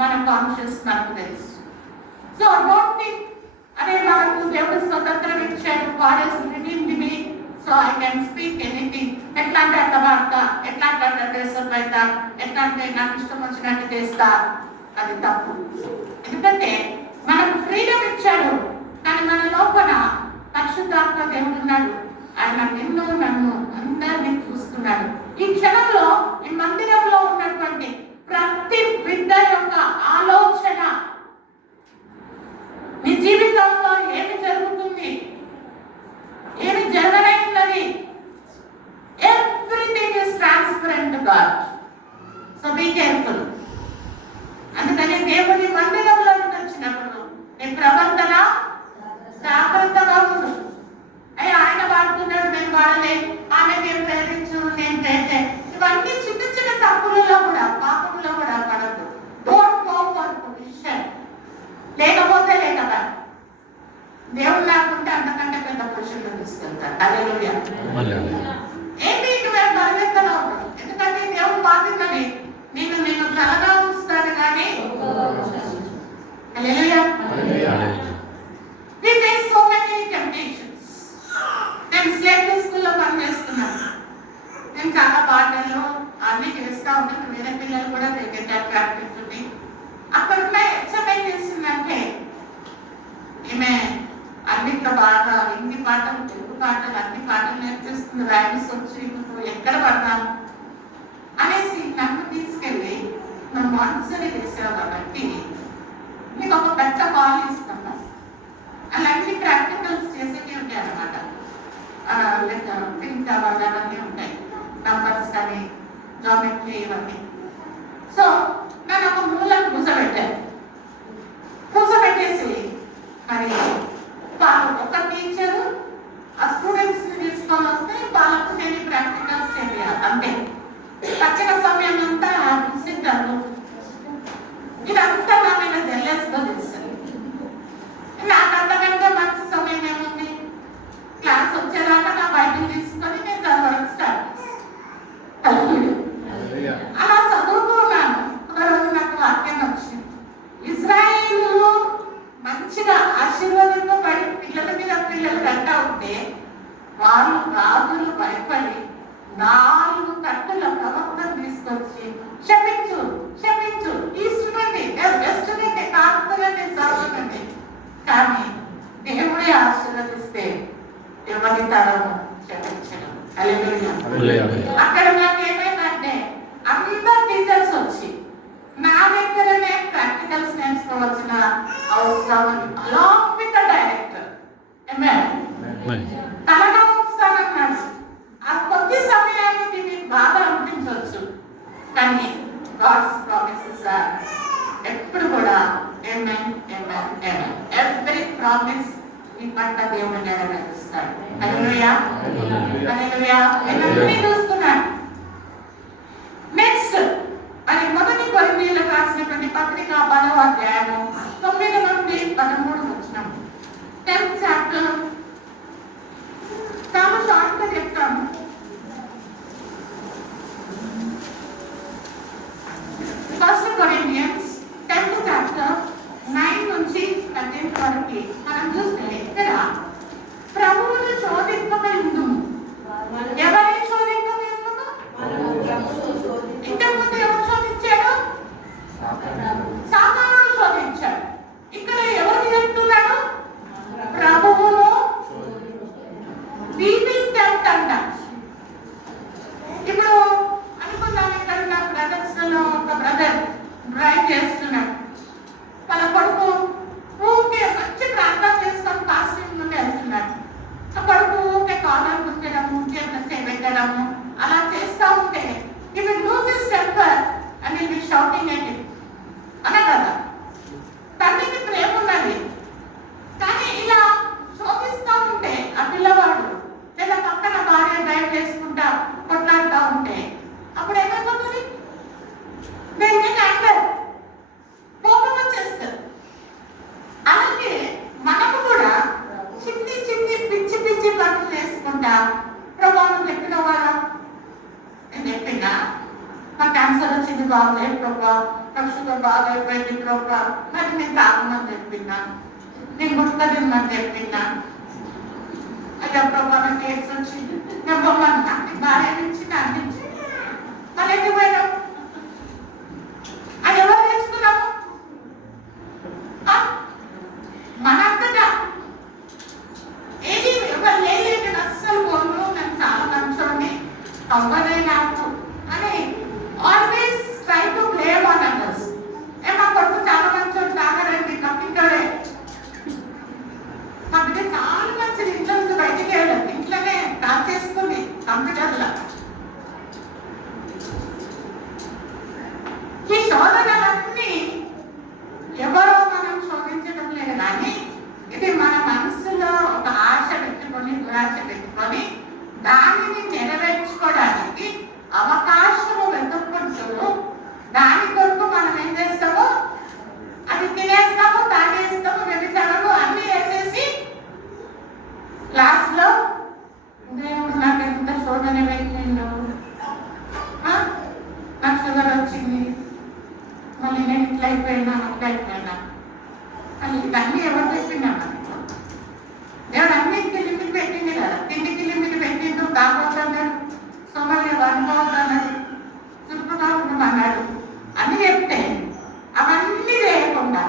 మన కాన్షియస్ మనకు తెలుసు. సో డోంట్ థింక్ అదే మనకు దేవుడు స్వతంత్రం ఇచ్చాడు, God has redeemed me, so I can speak anything. ఎట్లా అంటే అట్లా వాడతా, ఎట్లా అంటే అట్లా డ్రెస్ అప్ అవుతా, ఎట్లా అంటే నాకు ఇష్టం వచ్చినట్టు చేస్తా. అది తప్పు. ఎందుకంటే మనకు ఫ్రీడమ్ ఇచ్చాడు, కానీ మన లోపల పరిశుద్ధాత్మ దేవుడు ఉన్నాడు. ఆయన నిన్ను నన్ను అందరినీ చూస్తున్నాడు. ఈ క్షణంలో ఈ మందిరంలో ఉన్నటువంటి ప్రతి బిడ్డ యొక్క ఆలోచన, నీ జీవితంలో ఏమి జరుగుతుంది, ఏమి జరగనైనది, everything is transparent to god. So be careful. అందుకని దేవుని మందిరంలోకి వచ్చినప్పుడు నీ ప్రవర్తన జాగ్రత్తగా ఉండు. ఆయన వాడుతున్నాడు, నేను వాడలే, ఆమె నేను ప్రేరించు, నేను చేసే, ఇవన్నీ చిన్న చిన్న తప్పులలో కూడా, పాపంలో కూడా పడద్దు. Don't go for position. లేకపోతే లేకపోతే దేవుడు లేకుంటే అంతకంటే పెద్ద పొజిషన్లో తీసుకెళ్తారు. హల్లెలూయా. ఏంటి పరిగెత్తలో ఉండదు. ఎందుకంటే దేవుడు బాధ్యతని నేను కలగా ఉంచుతాడు కానీ హల్లెలూయా. We face so many temptations. నేను స్లేట్ స్కూల్లో పనిచేస్తున్నాను. నేను చాలా పాటలు అన్నీ చేస్తూ ఉంటాను. వేరే పిల్లలు కూడా క్రికెట్ ప్రాక్టీస్ ఉంది. అక్కడ హెచ్ఎం ఏం చేస్తుందంటే ఈమె అన్నిట్లో బాగా హిందీ పాటలు, తెలుగు పాటలు, అన్ని పాటలు నేర్పిస్తుంది. రైమ్స్ వచ్చి నువ్వు ఎక్కడ పడతాను అనేసి నన్ను తీసుకెళ్ళి నువ్వు మాన్సరీ చేసావు కాబట్టి నీకు ఒక పెద్ద బాల్ ఇస్తాను. అలాంటి ప్రాక్టికల్స్ చేసేవి ఉంటాయి అన్నమాట. పింక్ అవన్నీ ఉంటాయి, నంబర్స్ కానీ జామెట్రీ ఇవన్నీ. సో నన్ను ఒక మూలను కూర్చోబెట్టేసి మరి ఒక టీచరు ఆ స్టూడెంట్స్ ని తీసుకొని వస్తే వాళ్ళకు నేను ప్రాక్టికల్స్ చేయాలి అంతే. తక్షణ సమయం అంతా విసిద్దాను. ఇదంతా నా మీద జెల్లెస్గా తెలుస్తుంది. నాకు అంతకంటే మంచి సమయం ఏముంది? క్లాస్ వచ్చేదాకా నా బైబిల్ తీసుకొని నేను చదవడం స్టార్ట్ చేస్తాను. అలా చదువుతున్నాను. ఒకరోజు నాకు వాక్యం వచ్చింది. ఇజ్రాయేలు మంచిగా ఆశీర్వాదంపడి పిల్లల మీద పిల్లలు కంటా ఉంటే వాళ్ళు రాజులు భయపడి 4 కట్టల ప్రవక్తను తీసుకొచ్చి క్షమించు క్షమించు, ఈస్ట్ నుండి వెస్ట్ నుండి కాపుతలని సర్వనండి. కానీ దేవుడే ఆశీర్వదిస్తే ఎవరి తరము క్షమించడం. అక్కడ నాకు ఏమైందంటే అందరు టీచర్స్ వచ్చి నా దగ్గరనే ప్రాక్టికల్స్ నేర్చుకోవాల్సిన అవసరం అలాంగ్ విత్ ద డైరెక్టర్ తలగా వస్తానన్నాడు. ఆ కొద్ది సమయానికి మీకు బాగా అనిపించవచ్చు, కానీ గాడ్స్ ప్రామిసెస్ ఎప్పుడు కూడా ఆమేన్ ఆమేన్ ఆమేన్. ఎవ్రీ ప్రామిస్ మీ పట్ల దేవుడు నెరవేరుస్తాడు. హల్లెలూయా హల్లెలూయా. ఎన్నన్నీ చూస్తున్నాడు. నెక్స్ట్ అది మొదటి కొరింథీయులకు రాసినటువంటి పత్రిక 10వ అధ్యాయము 9 నుండి 13 వచనం. 10th చాప్టర్ చాలా షార్ట్ గా చెప్తాను. ఫస్ట్ కొరింథియన్స్ 10th చాప్టర్ 9 నుంచి 13 వరకు మనం చూస్తే ఇక్కడ ప్రభువును శోధింపబడిందుము. ఎవరిని శోధింపబడిందుము? ఇంతకుముందు ఎవరు శోధించాడు? సాతానుడు శోధించాడు. ఇక్కడ ఎవరు చెప్తున్నాడు? ప్రభువును అంట. ఇప్పుడు అనుకుందాం, ఇక్కడ నా బ్రదర్స్ లో ఒక బ్రదర్ డ్రైవ్ చేస్తున్నాడు. వాళ్ళ కొడుకు ఊకే మంచి ప్రాంతం చేసుకొని కాస్టింగ్ నుండి వెళ్తున్నాడు. ఆ కొడుకు ఊకే కాలర్ గుంజడము, పెట్టడము అలా చేస్తూ ఉంటే ఇవి లూజెస్ టెంపర్ అని ఇది షౌటింగ్ అండి అనే కదా. తండ్రికి ప్రేమ ఉన్నది, కానీ ఇలా శోధిస్తూ ఉంటే ఆ పిల్లవాడు లేదా పక్కన భార్య డ్రైవ్ చేసుకుంటా కొట్లాడుతూ ఉంటే అప్పుడు ఏమైపోతుంది? దీనికి యాంగర్, కోపం వచ్చేస్తుంది. అలాగే మనకు కూడా చిన్ని చిన్ని పిచ్చి పిచ్చి పనులు చేసుకుంటా ప్రభావం చెప్పిన వాళ్ళ నేను చెప్పినా నా క్యాన్సర్ వచ్చింది బాగలేదు ప్రభా, నాకు షుగర్ బాగా అయిపోయింది ప్రభా, మరి నేను తాగమని చెప్పినా, నేను గుట్క తిన్నని చెప్పినా, అయ్యా ప్రభా నాకు కేసు వచ్చింది, నేను బొమ్మను నాకు భార్య నుంచి అందించి మళ్ళీ ఎందుకు పోయినావు? అది ఎవరు నేర్చుకున్నాము? మనంతగా ఏది ఎవరు లేదు, అస్సలు పోను, నేను చాలా మంచోని అవ్వదే నాకు అని always try to blame on others. ఏమో కొడుకు చాలా మంచోడు, తాగరండి, కంప్యూటరే మా బిడ్డ చాలా మంచిది, ఇంట్లో నుంచి బయటికి వెళ్ళదు, ఇంట్లోనే కాల్ చేసుకుంది కంప్యూటర్లో. నేను ఇట్లా అయిపోయినా అట్లా అయిపోయినా అని ఇవన్నీ ఎవరు చెప్పినా దేవుడు అన్నింటికి లిమిట్ పెట్టింది కదా. తిండికి లిమిట్ పెట్టిండు, తాగొద్దన్నాడు, సోమరి అనుకోవద్దన్నాడు, చురుకుగా ఉండమన్నాడు అని చెప్తే అవన్నీ చేయకుండా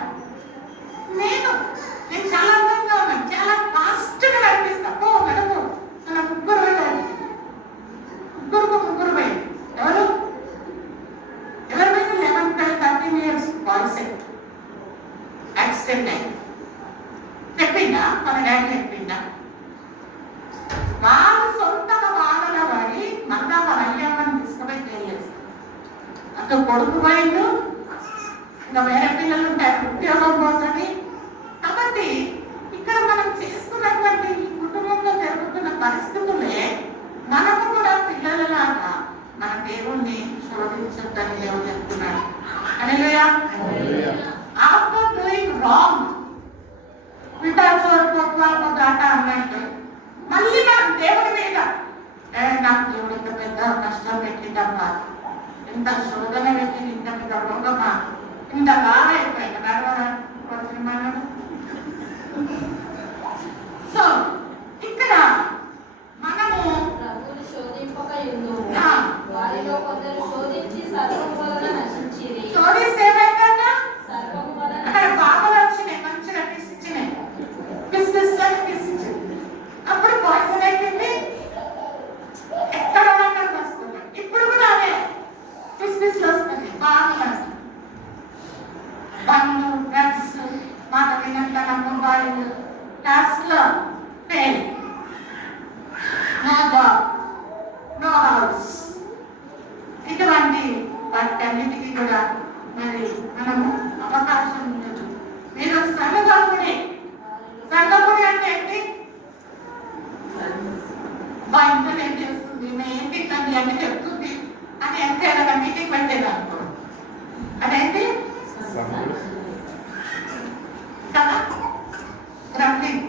నేను చాలా అందంగా ఉన్నాను, చాలా ఫాస్ట్గా నడిపిస్తా, పో నడుపు మన ముగ్గురు వెళ్ళాలి. ముగ్గురు పోయి ఎవరు పోయినా 11, 12, 13 years బాయ్స్ యాక్సిడెంట్ అయింది. చెప్పిందా మన డాడీ చెప్పిందా? వాళ్ళు సొంతగా బాధలో పడి మళ్ళా వాళ్ళ అయ్యమ్మని తీసుకుపోయి తెలియదు. అక్కడ కొడుకు పోయిండు, ఇంకా వేరే పిల్లలు ఉంటారు, ఉద్యోగం పోతుంది. కాబట్టి ఇక్కడ మనం చేసుకున్నటువంటి కుటుంబంలో జరుగుతున్న పరిస్థితులే మనము కూడా పిల్లలలాగా మన దేవుణ్ణి శోధించొద్దని దేవుడు చెప్తున్నాడు. హల్లెలూయా. ఆఫ్టర్ డూయింగ్ రాంగ్ విటాచోరుకోత్వాలకు దాట అన్నట్టు మళ్ళీ మనం దేవుడి మీద నాకు దేవుడు ఇంత పెద్ద కష్టం పెట్టిందమ్మా, ఇంత శోధన పెట్టి ఇంత పెద్ద రోగమా, ఇంత బాగా అయిపోయింది నడవడం. సో ఇక్కడ మనము ప్రభువును శోధింపక యుందుము. వారిలో కొందరు శోధించి సర్వము వలన నశించిరి. శోధిస్తే ఏమైందంట? సర్వము వలన అక్కడ పాపలు వచ్చినాయి, మంచిగా పిసిచ్చినాయి, పిసిచ్చి అప్పుడు పాయిజన్ అయిపోయింది, ఎక్కడ వస్తుంది. ఇప్పుడు కూడా అదే పిసిపిస్లు వస్తుంది, బాగా బండ్లు, డ్రగ్స్, మాట వినంత మొబైల్, క్లాస్ లో fail, no job, no house, ఇటువంటి వాటన్నిటికీ కూడా మరి మనము అవకాశం ఉండదు. మీరు సంఘపుడి అంటే ఏంటి? మా ఇంట్లో ఏం చేస్తుంది, మేము ఏం తింటుంది అని చెప్తుంది అని ఎంత ఏదైనా మీటింగ్ పెట్టేది అనుకో, అదేంటి కదా రన్నింగ్.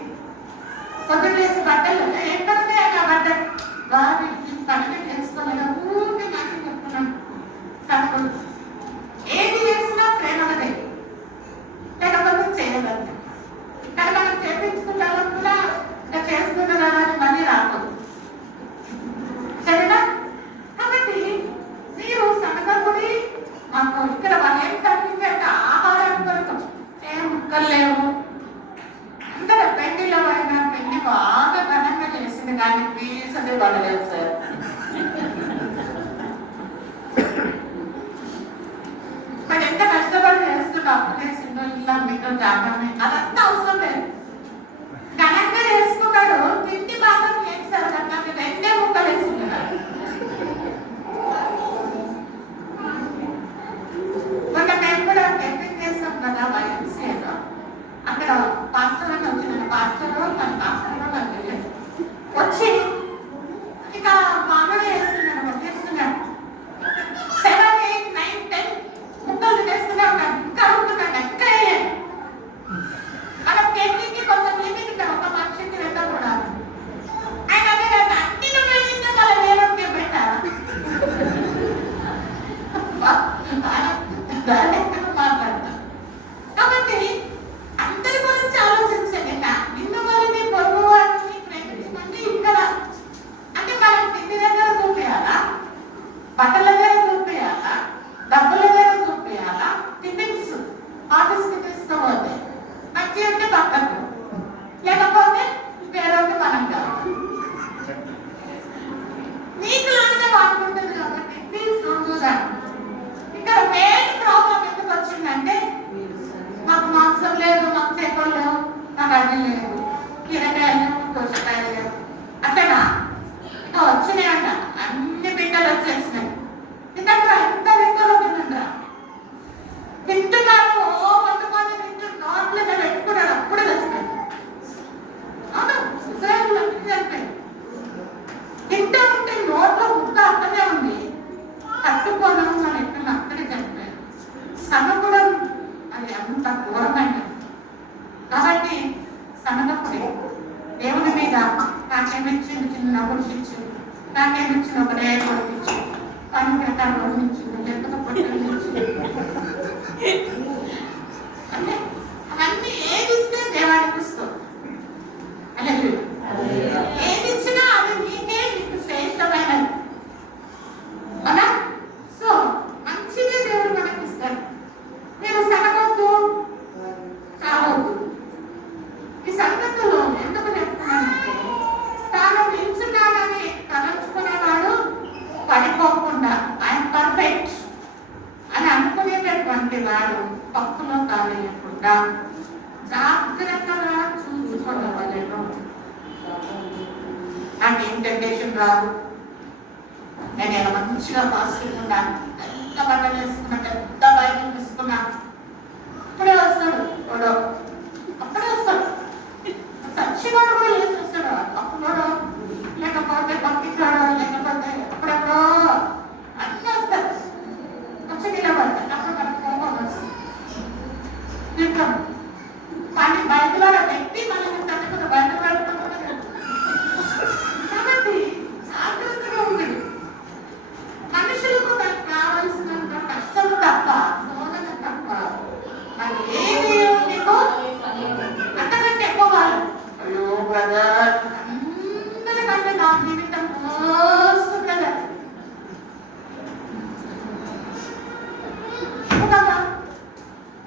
పొద్దున్న వేసి బట్టలు ఎక్కడుంటే ఆ బట్టలు వారి పనులు చేసుకోలేదు, ఊరికి నాకు చెప్తున్నాను. సంఘం ఏది చేసినా ప్రేమలదే, లేకపోతే చేయగలుగుతాం. కానీ మనం చేపించుకుంటాం కూడా ఇంకా చేసుకుంటున్నా అని మళ్ళీ రాకూడదు, సరేనా? కాబట్టి మీరు సంఘపుడి మాకు ఇక్కడ వాళ్ళు ఏం సాధించాక ఆహారం కొరకు ఏం ముక్కలు లేవు, అందరూ పెళ్లిలో అయినా పెళ్లి బాగా ఘనంగా చేసింది కానీ పీసదే పడలేదు సార్. మరి ఎంత కష్టపడి చేస్తుండో, అప్పు చేసిందో, ఇలా మీకు జాగ్రత్త, అదంతా అవసరం లేదు. ఘనంగా చేసుకున్నాడు, తిండి బాగా చేస్తారు కదా, మీరు 2 ముక్కలు వేసుకున్నారు. మొన్న మేము కూడా టెంపింగ్ చేస్తాం కదా వైఎంసీఏలో, అక్కడ పాస్టర్ అని వచ్చిన పాస్టర్ వచ్చి ఇక మామూలు వేస్తున్నాడు, వచ్చేస్తున్నాడు 7, 8, 9, 10 ముక్కలు చేస్తూనే ఉన్నాడు. ఇంకా అడుగుతున్నాడు, ఇంకా వేయాలి. మనం టెక్నిక్కి కొంచెం లిమిట్ కదా, ఒక మనిషికి వెళ్ళకూడదు. ఆయన అదే కదా, అన్ని వేసిందే మళ్ళీ వేరొకే పెట్టారు. మాట్లాడతాం కాబట్టి అందరి గురించి ఆలోచించండి. నిన్ను వారిని పొరుగు వారిని ప్రేమించమని ఇక్కడ అంటే మనం తిండి దగ్గర చూపించాలా, బట్టల దగ్గర చూపించాలా, డబ్బుల దగ్గర చూపించాలా, టిఫిన్స్ ఆఫీస్కి తీసుకోపోతే మంచి అంటే పక్కకు, లేకపోతే వేరొకటి మనం కావాలి. నీకు లాగా బాగుంటుంది కాబట్టి ప్లీజ్ డోంట్ డు దట్. ఇక్కడ మెయిన్ ప్రాబ్లం ఎందుకు వచ్చిందంటే మాకు మాంసం లేదు, మాకు చేపలు లేవు, నాకు అది లేదు, కీరకాయలు లేవు, దోసకాయలు లేవు, అట్లనా ఇంకా వచ్చినాయంట. అన్ని బిడ్డలు వచ్చేసినాయి. తింటారా? ఎంత తింటారో తింటుండ్రా, తింటున్నారు. ఓ కొంతమంది తింటారు, నోట్లో పెట్టుకున్నాడు, అప్పుడే వచ్చినాయి. అవును, సుసైడ్లు అన్ని చనిపోయి తింటూ ఉంటే నోట్లో ముక్క అక్కడే ఉంది, తట్టుకోను మన ఎక్కడ అక్కడే చనిపోయారు. సమకూడం అది అంత ఘోరమైనది. కాబట్టి సమకూడే దేవుని మీద నాకేమిచ్చింది, చిన్న నవ్వుడిచ్చు, నాకేమిచ్చిన ఒకటే కొడుకిచ్చు, పని ప్రకారం వర్ణించింది, లేకపోతే పొట్టి వాడు పక్కలో కాలేయకుండా జాగ్రత్తగా చూసుకోవలేను. నాకు ఏం టెంటేషన్ రాదు. నేను ఇలా మంచిగా ఫాస్టింగ్ ఉన్నాను, ఎంత బట్టలు వేసుకున్నా, పెద్ద బయటలు తీసుకున్నా, అప్పుడే వస్తాడు వాడు, అప్పుడే వస్తాడు. సచ్చివాడు కూడా వేసి వస్తాడు. అప్పుడు లేకపోతే పంపించాడు, లేకపోతే అప్పుడెప్పుడో అన్నీ వస్తాడు. వచ్చి నిలబడతాడు. అప్పుడు మనకు కోపం వస్తుంది. కానీ బయటలో పెట్టి మనకి తట్టుకుని బయట పెడుతున్నాడు. కాబట్టి జాగ్రత్తగా ఉంది. మనుషులకు నాకు కావాల్సినంత కష్టము తప్ప, శోధన తప్ప మరి ఏది నీకు అంతకంటే ఎక్కువ వాళ్ళు. అయ్యో బ్రదర్, అందరికంటే నా జీవితం మోస్ట్ బ్రదర్.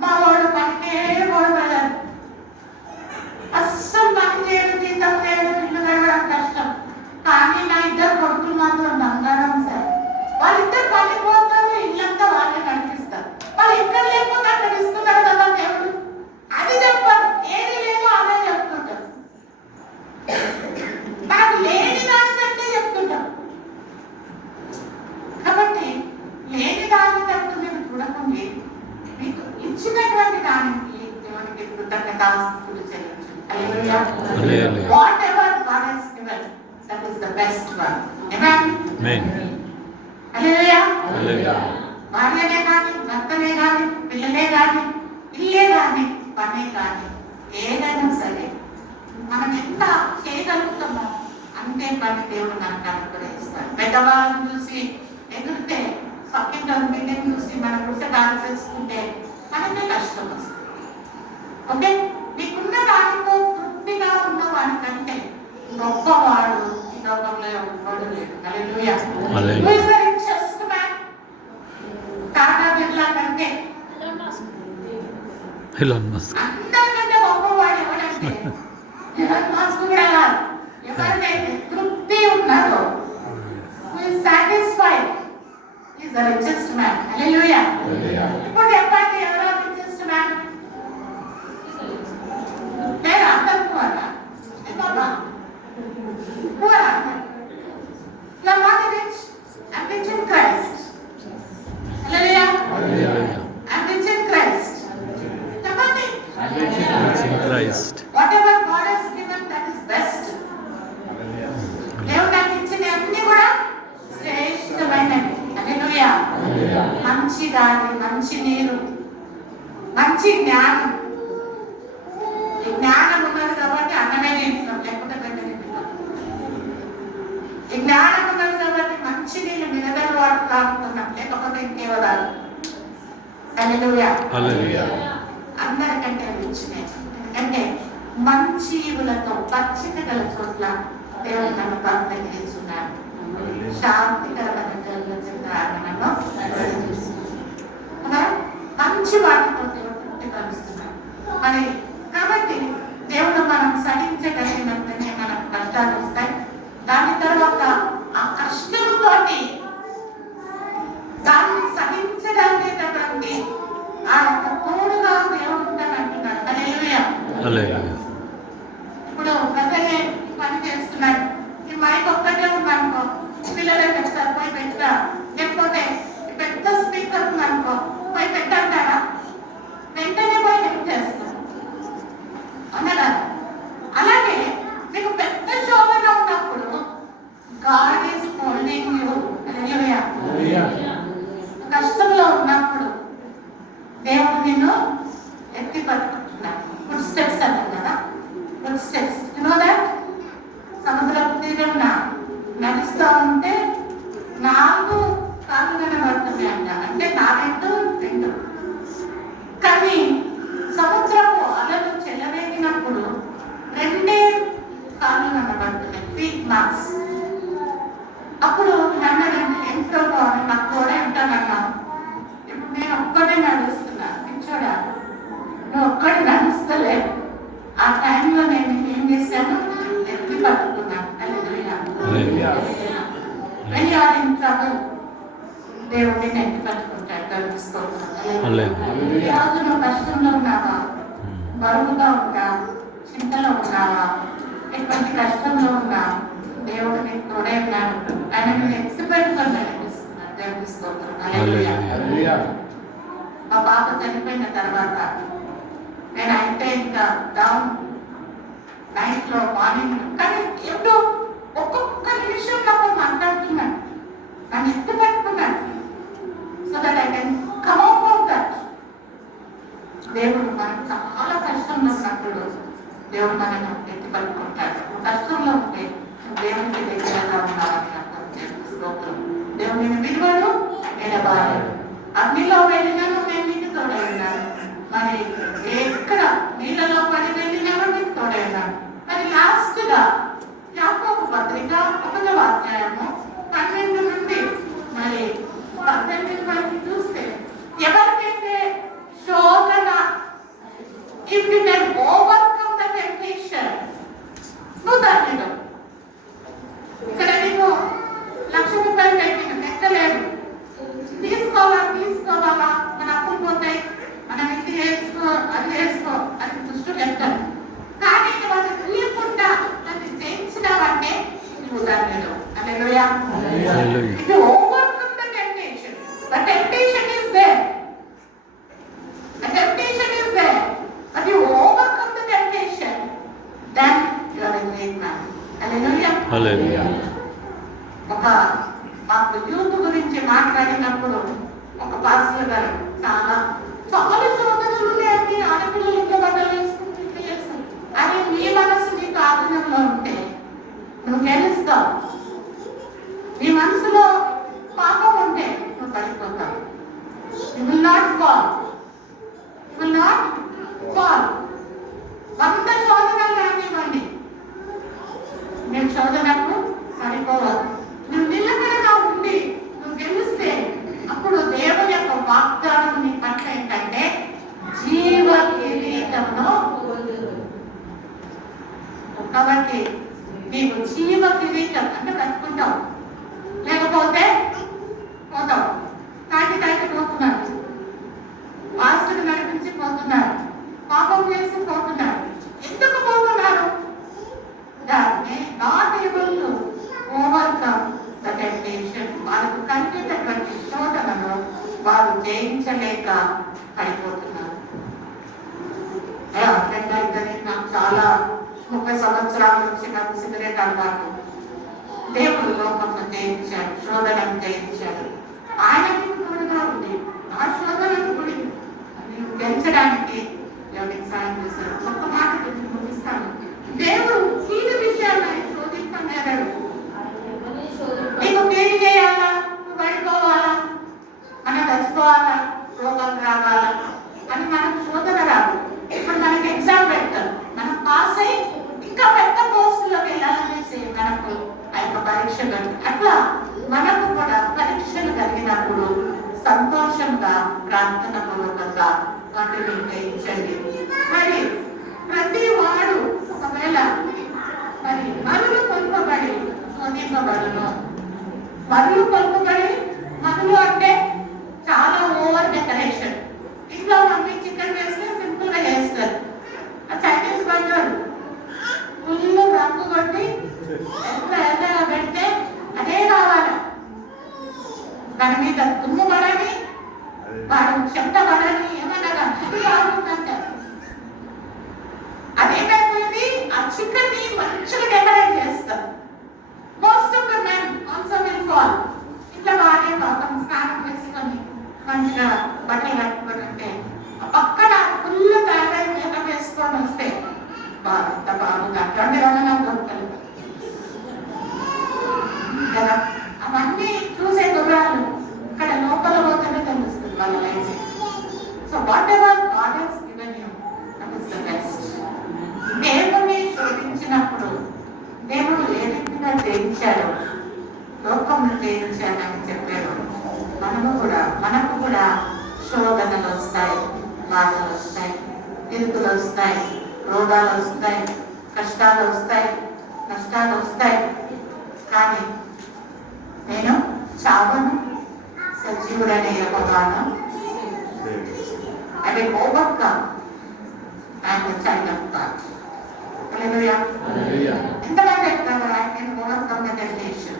మా వాడు పనికే వాడు బ్రదర్, అస్సలు పని చేయడం, జీతం లేదు, ఇల్లు గడవడం కష్టం. కానీ నా ఇద్దరు కొడుకులు మాత్రం బంగారం సార్. వాళ్ళిద్దరు పని పోతారు, ఇల్లంతా వాళ్ళే నడిపిస్తారు. వాళ్ళు ఇక్కడ లేకపోతే అక్కడ ఇస్తున్నారు కదా దేవుడు. అది చెప్పారు, ఏది లేదో అదే చెప్తుంటారు. నాకు లేని దానికంటే చెప్తుంటారు. కాబట్టి లేని దానికంటూ మీరు చూడకండి, మీకు ఇచ్చినటువంటి దానికి దేవునికి కృతజ్ఞతాస్తుతులు చెల్లించండి. హల్లెలూయా. Whatever God has given, that is the best one. Amen. Amen. హల్లెలూయా. హల్లెలూయా. భార్యనే కానీ, భర్తనే కానీ, పిల్లలే కానీ, ఇల్లే కానీ, పనే కానీ, ఏదైనా సరే మనం ఎంత చేయగలుగుతామో అంతే పని దేవుడు మనకు అనుగ్రహిస్తాడు. పెద్దవాళ్ళని చూసి ఎదురితే, పక్కింటి మీటింగ్ చూసి మనం గుట్ట దారి చేసుకుంటే మనకే కష్టం వస్తుంది. ఓకే, మీకున్న దానితో తృప్తిగా ఉన్న వాడికంటే గొప్పవాడు ఈ లోకంలో ఎవ్వడు లేడు. హల్లెలూయా. హల్లెలూయా. Who is the richest man? Tata Birla కంటే, ఎలాన్ మస్క్. అందరికంటే గొప్పవాడు ఎవడంటే ఎలాన్ మస్క్ కూడా కాదు. ఎవరికైతే తృప్తి ఉన్నదో, who is satisfied, is the richest man. Hallelujah. ఇప్పుడు చెప్పండి, ఎవరో richest man? లేదా అందరు పోరా? బాబా పోరా? You are not rich. I'm rich in Christ. Hallelujah. I'm rich in Christ. చెప్పండి. Rich in Christ. Whatever God has given, that is best. దేవుడు నాకు ఇచ్చిన అన్ని కూడా శ్రేష్టమైనవి. హల్లెలూయా. మంచి గాలి, మంచి నీరు, మంచి జ్ఞానం. ఈ జ్ఞానం ఉన్నది కాబట్టి అన్నమే తింటున్నాం, లేకపోతే పెట్టే తింటున్నాం. ఈ జ్ఞానం ఉన్నది కాబట్టి మంచి నీళ్ళు మినరల్ వాటర్ తాగుతున్నాం, లేకపోతే ఇంకేవో తాగు. హల్లెలూయా. హల్లెలూయా. అందరికంటే రుచినే. ఎందుకంటే మంచి ఈవులతో పచ్చిక గల చోట్ల దేవుడు నన్ను ప్రార్థన చేస్తున్నాడు. శాంతికరమైన జరుగుతున్నాను. మంచి వాటితో దేవుడు తృప్తి కలుస్తున్నాడు. మరి కాబట్టి దేవుడు మనం సహించగలిగినంతనే మనకు కష్టాలు వస్తాయి. దాని తర్వాత ఆ కష్టంతో దాన్ని సహించగలిగేటటువంటి ఆ యొక్క తోడుగా దేవుడు ఉంటానంటున్నాడు. హల్లెలూయా. ఇప్పుడు ప్రజలే పని చేస్తున్నాడు, ఈ మైక్ ఒక్కటే ఉందనుకో, పిల్లలే చెప్తారు పోయి పెట్టా, లేకపోతే పెద్ద స్పీకర్ ఉందనుకో పోయి పెట్టంటారా? వెంటనే పోయి హెల్ప్ చేస్తాం అన్నదా? అలాగే మీకు పెద్ద శోధన ఉన్నప్పుడు గాడ్ ఈస్ హోల్డింగ్ యూ. హల్లెలూయా. కష్టంలో ఉన్నప్పుడు దేవుడు నిన్ను ఎత్తి పట్టుకుంటున్నాడు. గుడ్ స్టెప్స్ అంటారు కదా, good steps. You know that? సముద్రపు తీరంన నడుస్తూ ఉంటే 4 కాళ్ళు కనబడుతున్నాయి అంట, అంటే 4 కానీ సముద్రపు అలలు చెలరేగినప్పుడు 2 కాళ్ళు కనబడుతున్నాయి, ఫీట్ మార్క్స్. అప్పుడు నన్ను ఎంతో బాగుంది, నాకు కూడా ఉంటానన్నాను. ఇప్పుడు నేను ఒక్కడే నడుస్తున్నా, చూడా నువ్వు ఒక్కడే నడుస్తలేదు. ఆ టైంలో నేను ఏం చేశాను? ఎత్తి పట్టుకున్నాను. When you are in trouble, దేవుడిని ఎత్తి పట్టుకుంటాడు. ఈ రోజు నువ్వు కష్టంలో ఉన్నావా, బరువుగా ఉన్నా, చింతలో ఉన్నావా, ఎటువంటి కష్టంలో ఉన్నా దేవుడు నీకు తోడే ఉన్నాడు. ఆయన నేను ఎక్స్పెక్ట్ గా నడిపిస్తున్నాను. దేవుడి స్తోత్రం. హల్లెలూయా. మా పాప చనిపోయిన తర్వాత నేను అయితే ఇంకా డౌన్ నైట్ లో మార్నింగ్, కానీ ఎప్పుడు ఒక్కొక్క నిమిషం నాకు మాట్లాడుతున్నాను, నన్ను ఎత్తు పెట్టుకున్నాను. So that I can come out of that. దేవుడు మనకు చాలా కష్టంలో ఉన్నప్పుడు దేవుడు మనల్ని ఎత్తి పట్టుకుంటాడు. కష్టంలో ఉంటే దేవునికి దగ్గరగా ఉన్నారని అర్థం. దేవుని స్తోత్రం. దేవుని విలువలు నిలబాడు. అగ్నిలో వెళ్ళినాను నేను నీకు తోడై ఉన్నాను. మరి ఎక్కడ నీళ్ళలో పడి వెళ్ళినామో నీకు తోడై ఉన్నాను. మరి లాస్ట్ గా యాకోబు పత్రిక 1వ అధ్యాయము 12 నుండి మరి 18 వరకు చూస్తే, ఎవరికైతే శోధన, if you can overcome the temptation, నువ్వు దాన్ని ఇక్కడ నీకు 1,00,000 రూపాయలు పెట్టిన లెక్కలేదు, తీసుకోవాలా మన అప్పులు పోతాయి, మనం ఇది చేసుకో అది చేసుకో అని దృష్టి చెప్తాను. కానీ వాళ్ళు తెలియకుండా దాన్ని జయించినావంటే నువ్వు దాన్ని హల్లెలూయా. If you overcome the temptation, the temptation is there. The temptation is there. But you overcome the temptation, then you are a great man. Hallelujah. మాకు యూత్ గురించి మాట్లాడినప్పుడు ఒక పాస్టర్ గారు చాలా సోదరులు లేని ఆడపిల్లలు ఇంట్లో బట్టలు వేసుకుంటే అని నీ మనసు నీకు ఆధీనంలో ఉంటే నువ్వు గెలుస్తావు. నీ మనసులో పాపం ఉంటే నువ్వు పడిపోతావు. You will not fall. You will not fall. 100 శోధనలు రానివ్వండి, నేను శోధనకు పడిపోవాలి. నువ్వు నిలబడగా ఉండి నువ్వు గెలిస్తే అప్పుడు దేవుని యొక్క వాగ్దానం నీ పట్ల ఏంటంటే జీవ కిరీటంలో. కాబట్టి నీవు జీవ కిరీటం అంటే బ్రతుకుంటావు, లేకపోతే పోతావు. తాకి పోతున్నారు, మాస్టర్ నడిపించి పోతున్నారు, పాపం చేసి పోతున్నారు. ఎందుకు పోతున్నారు? దాన్ని not able to overcome the temptation. వాళ్ళకు కలిగేటటువంటి శోధనను వారు జయించలేక పడిపోతున్నారు. నాకు చాలా 30 సంవత్సరాల నుంచి నాకు సిగరెట్ అలవాటు. దేవుడు లోకంలో జయించాడు, శోధనను జయించాడు. ఆయనకి తోడుగా ఉంది. ఆ శోధనను గురి పెంచడానికి దేవుడికి సాయం చేశాడు. ఒక్క మాట గురించి ముగిస్తాను. దేవుడు కీడు విషయాలు ఆయన శోధింపనేరాడు. నీకు పేరు చేయాలా, నువ్వు పడిపోవాలా, మనం చచ్చిపోవాలా, రోగం రావాలా అని మనకు శోధన రాదు. ఇప్పుడు మనకి ఎగ్జామ్ పెడతారు, మనం పాస్ అయ్యి ఇంకా పెద్ద పోస్టులోకి వెళ్ళాలనేసి మనకు ఆ యొక్క పరీక్షలు. అట్లా మనకు కూడా పరీక్షలు కలిగినప్పుడు సంతోషంగా ప్రార్థన పూర్వకంగా వాటిని గ్రహించండి. మరి ప్రతి వాడు ఒకవేళ మరి మరులు కొలుపబడి శోధింపబడును. మరులు కొలుపబడి, మరులు అంటే చాలా ఓవర్ డెకరేషన్. ఇంట్లో మమ్మీ చికెన్ వేస్తే సింపుల్ గా చేస్తారు. చైనీస్ బంగారు ఫుల్ రంగు కొట్టి ఎర్రగా పెడితే అదే కావాలి. దాని మీద దుమ్ము పడని, వాడు చెత్త పడని, ఏమనగా అది బాగుందంటారు. అదేమైపోయింది, ఆ చికెన్ ని మంచిగా డెకరేట్ చేస్తారు. Most of the men also will fall. ఇట్లా బాగా పాపం స్నానం చేసుకొని మంచిగా బట్టలు కట్టుకొని ఉంటే పక్కన ఫుల్ తయారై మేకప్ వేసుకొని వస్తే ఎంత బాగుంది. అట్లాంటి రమణ దొరుకుతారు కదా. అవన్నీ చూసే గుర్రాలు ఇక్కడ లోపల పోతేనే తెలుస్తుంది వాళ్ళ life. So what ever God has given you, that is the best. దేవుని శోధించినప్పుడు దేవుడు ఏ రీతిగా జయించాడు, లోకంను జయించాడని చెప్పాడు. మనకు కూడా శోధనలు వస్తాయి, బాధలు వస్తాయి, ఇరుకులు వస్తాయి, రోగాలు వస్తాయి, కష్టాలు వస్తాయి, నష్టాలు వస్తాయి. కానీ నేను చావను, సజీవుడనే యెహోవాను I will overcome. I am a child of God. Hallelujah. Hallelujah. ఎంతమంది చెప్తారు I can overcome the temptation?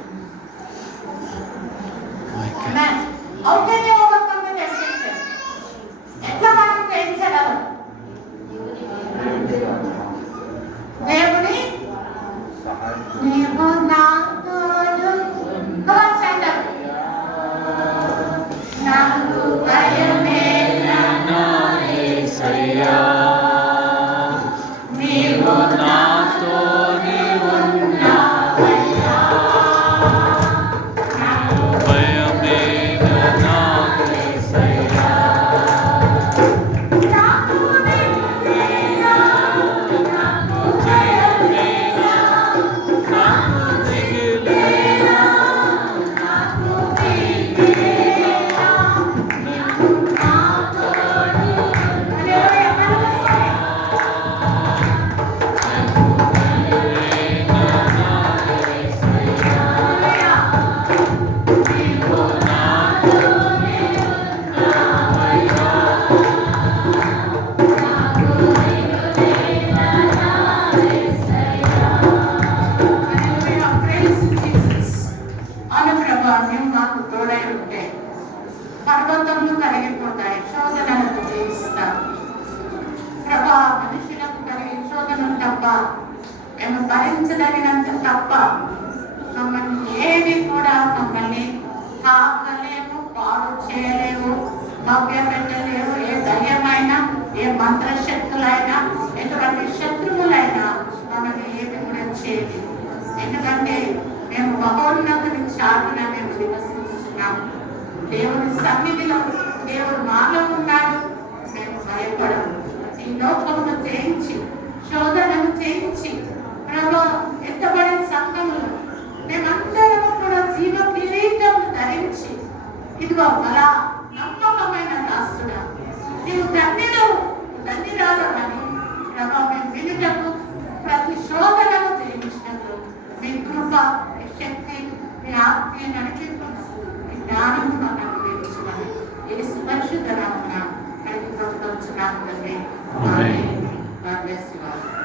Amen. How can you overcome the temptation? ఎట్లా మనం జయించగలం? దేవుని నీవు నా తోడు నాకు భయమేలా యేసయ్యా నీవు నాతోని ఉన్నావయ్యా నాకు భయమేలా యేసయ్యా నాకు భయమేలా నాకు భయమేలా నాకు దిగులేలా నాకు భయమేలా నీవు నాతోని పర్వతములు కరిగిపోతాయి, శోధనలకు జయిస్తాం. ప్రభా మనుషులకు కలిగే శోధనలు తప్ప మేము భరించదగినంత తప్ప మమ్మల్ని ఏది కూడా మమ్మల్ని తాకలేము, పాడు చేయలేవు, మభ్యపెట్టలేవు. ఏ దయ్యమైనా, ఏ మంత్రశక్తులైనా, ఎటువంటి శత్రువులైనా మమ్మల్ని ఏమి కూడా చేయలేవు. ఎందుకంటే మేము మహోన్నతుని చాటున మేము నివసిస్తున్నాము. దేవుని సన్నిధిలో దేవుడు మాలో ఉన్నాడు. మేము భయపడము. ఈ లోకమును జయించి, శోధనను జయించి, ప్రభా ఎత్తబడిన సంఘములు మేమందరము కూడా జీవ కిరీటం ధరించి, ఇదిగో బలా నమ్మకమైన దాసుడా నీవు ధన్యురాలు అని ప్రభా మేము వినుటకు, ప్రతి శోధనను జయించినట్లు మీ కృప, మీ శక్తి, మీ ఆత్మీయ నడిపింపు, మీ జ్ఞానము మాకు అనుగ్రహించమని యేసు పరిశుద్ధ నామమున అడిగి పొందుకొనుచున్నాము తండ్రి. ఆమేన్. God bless you all.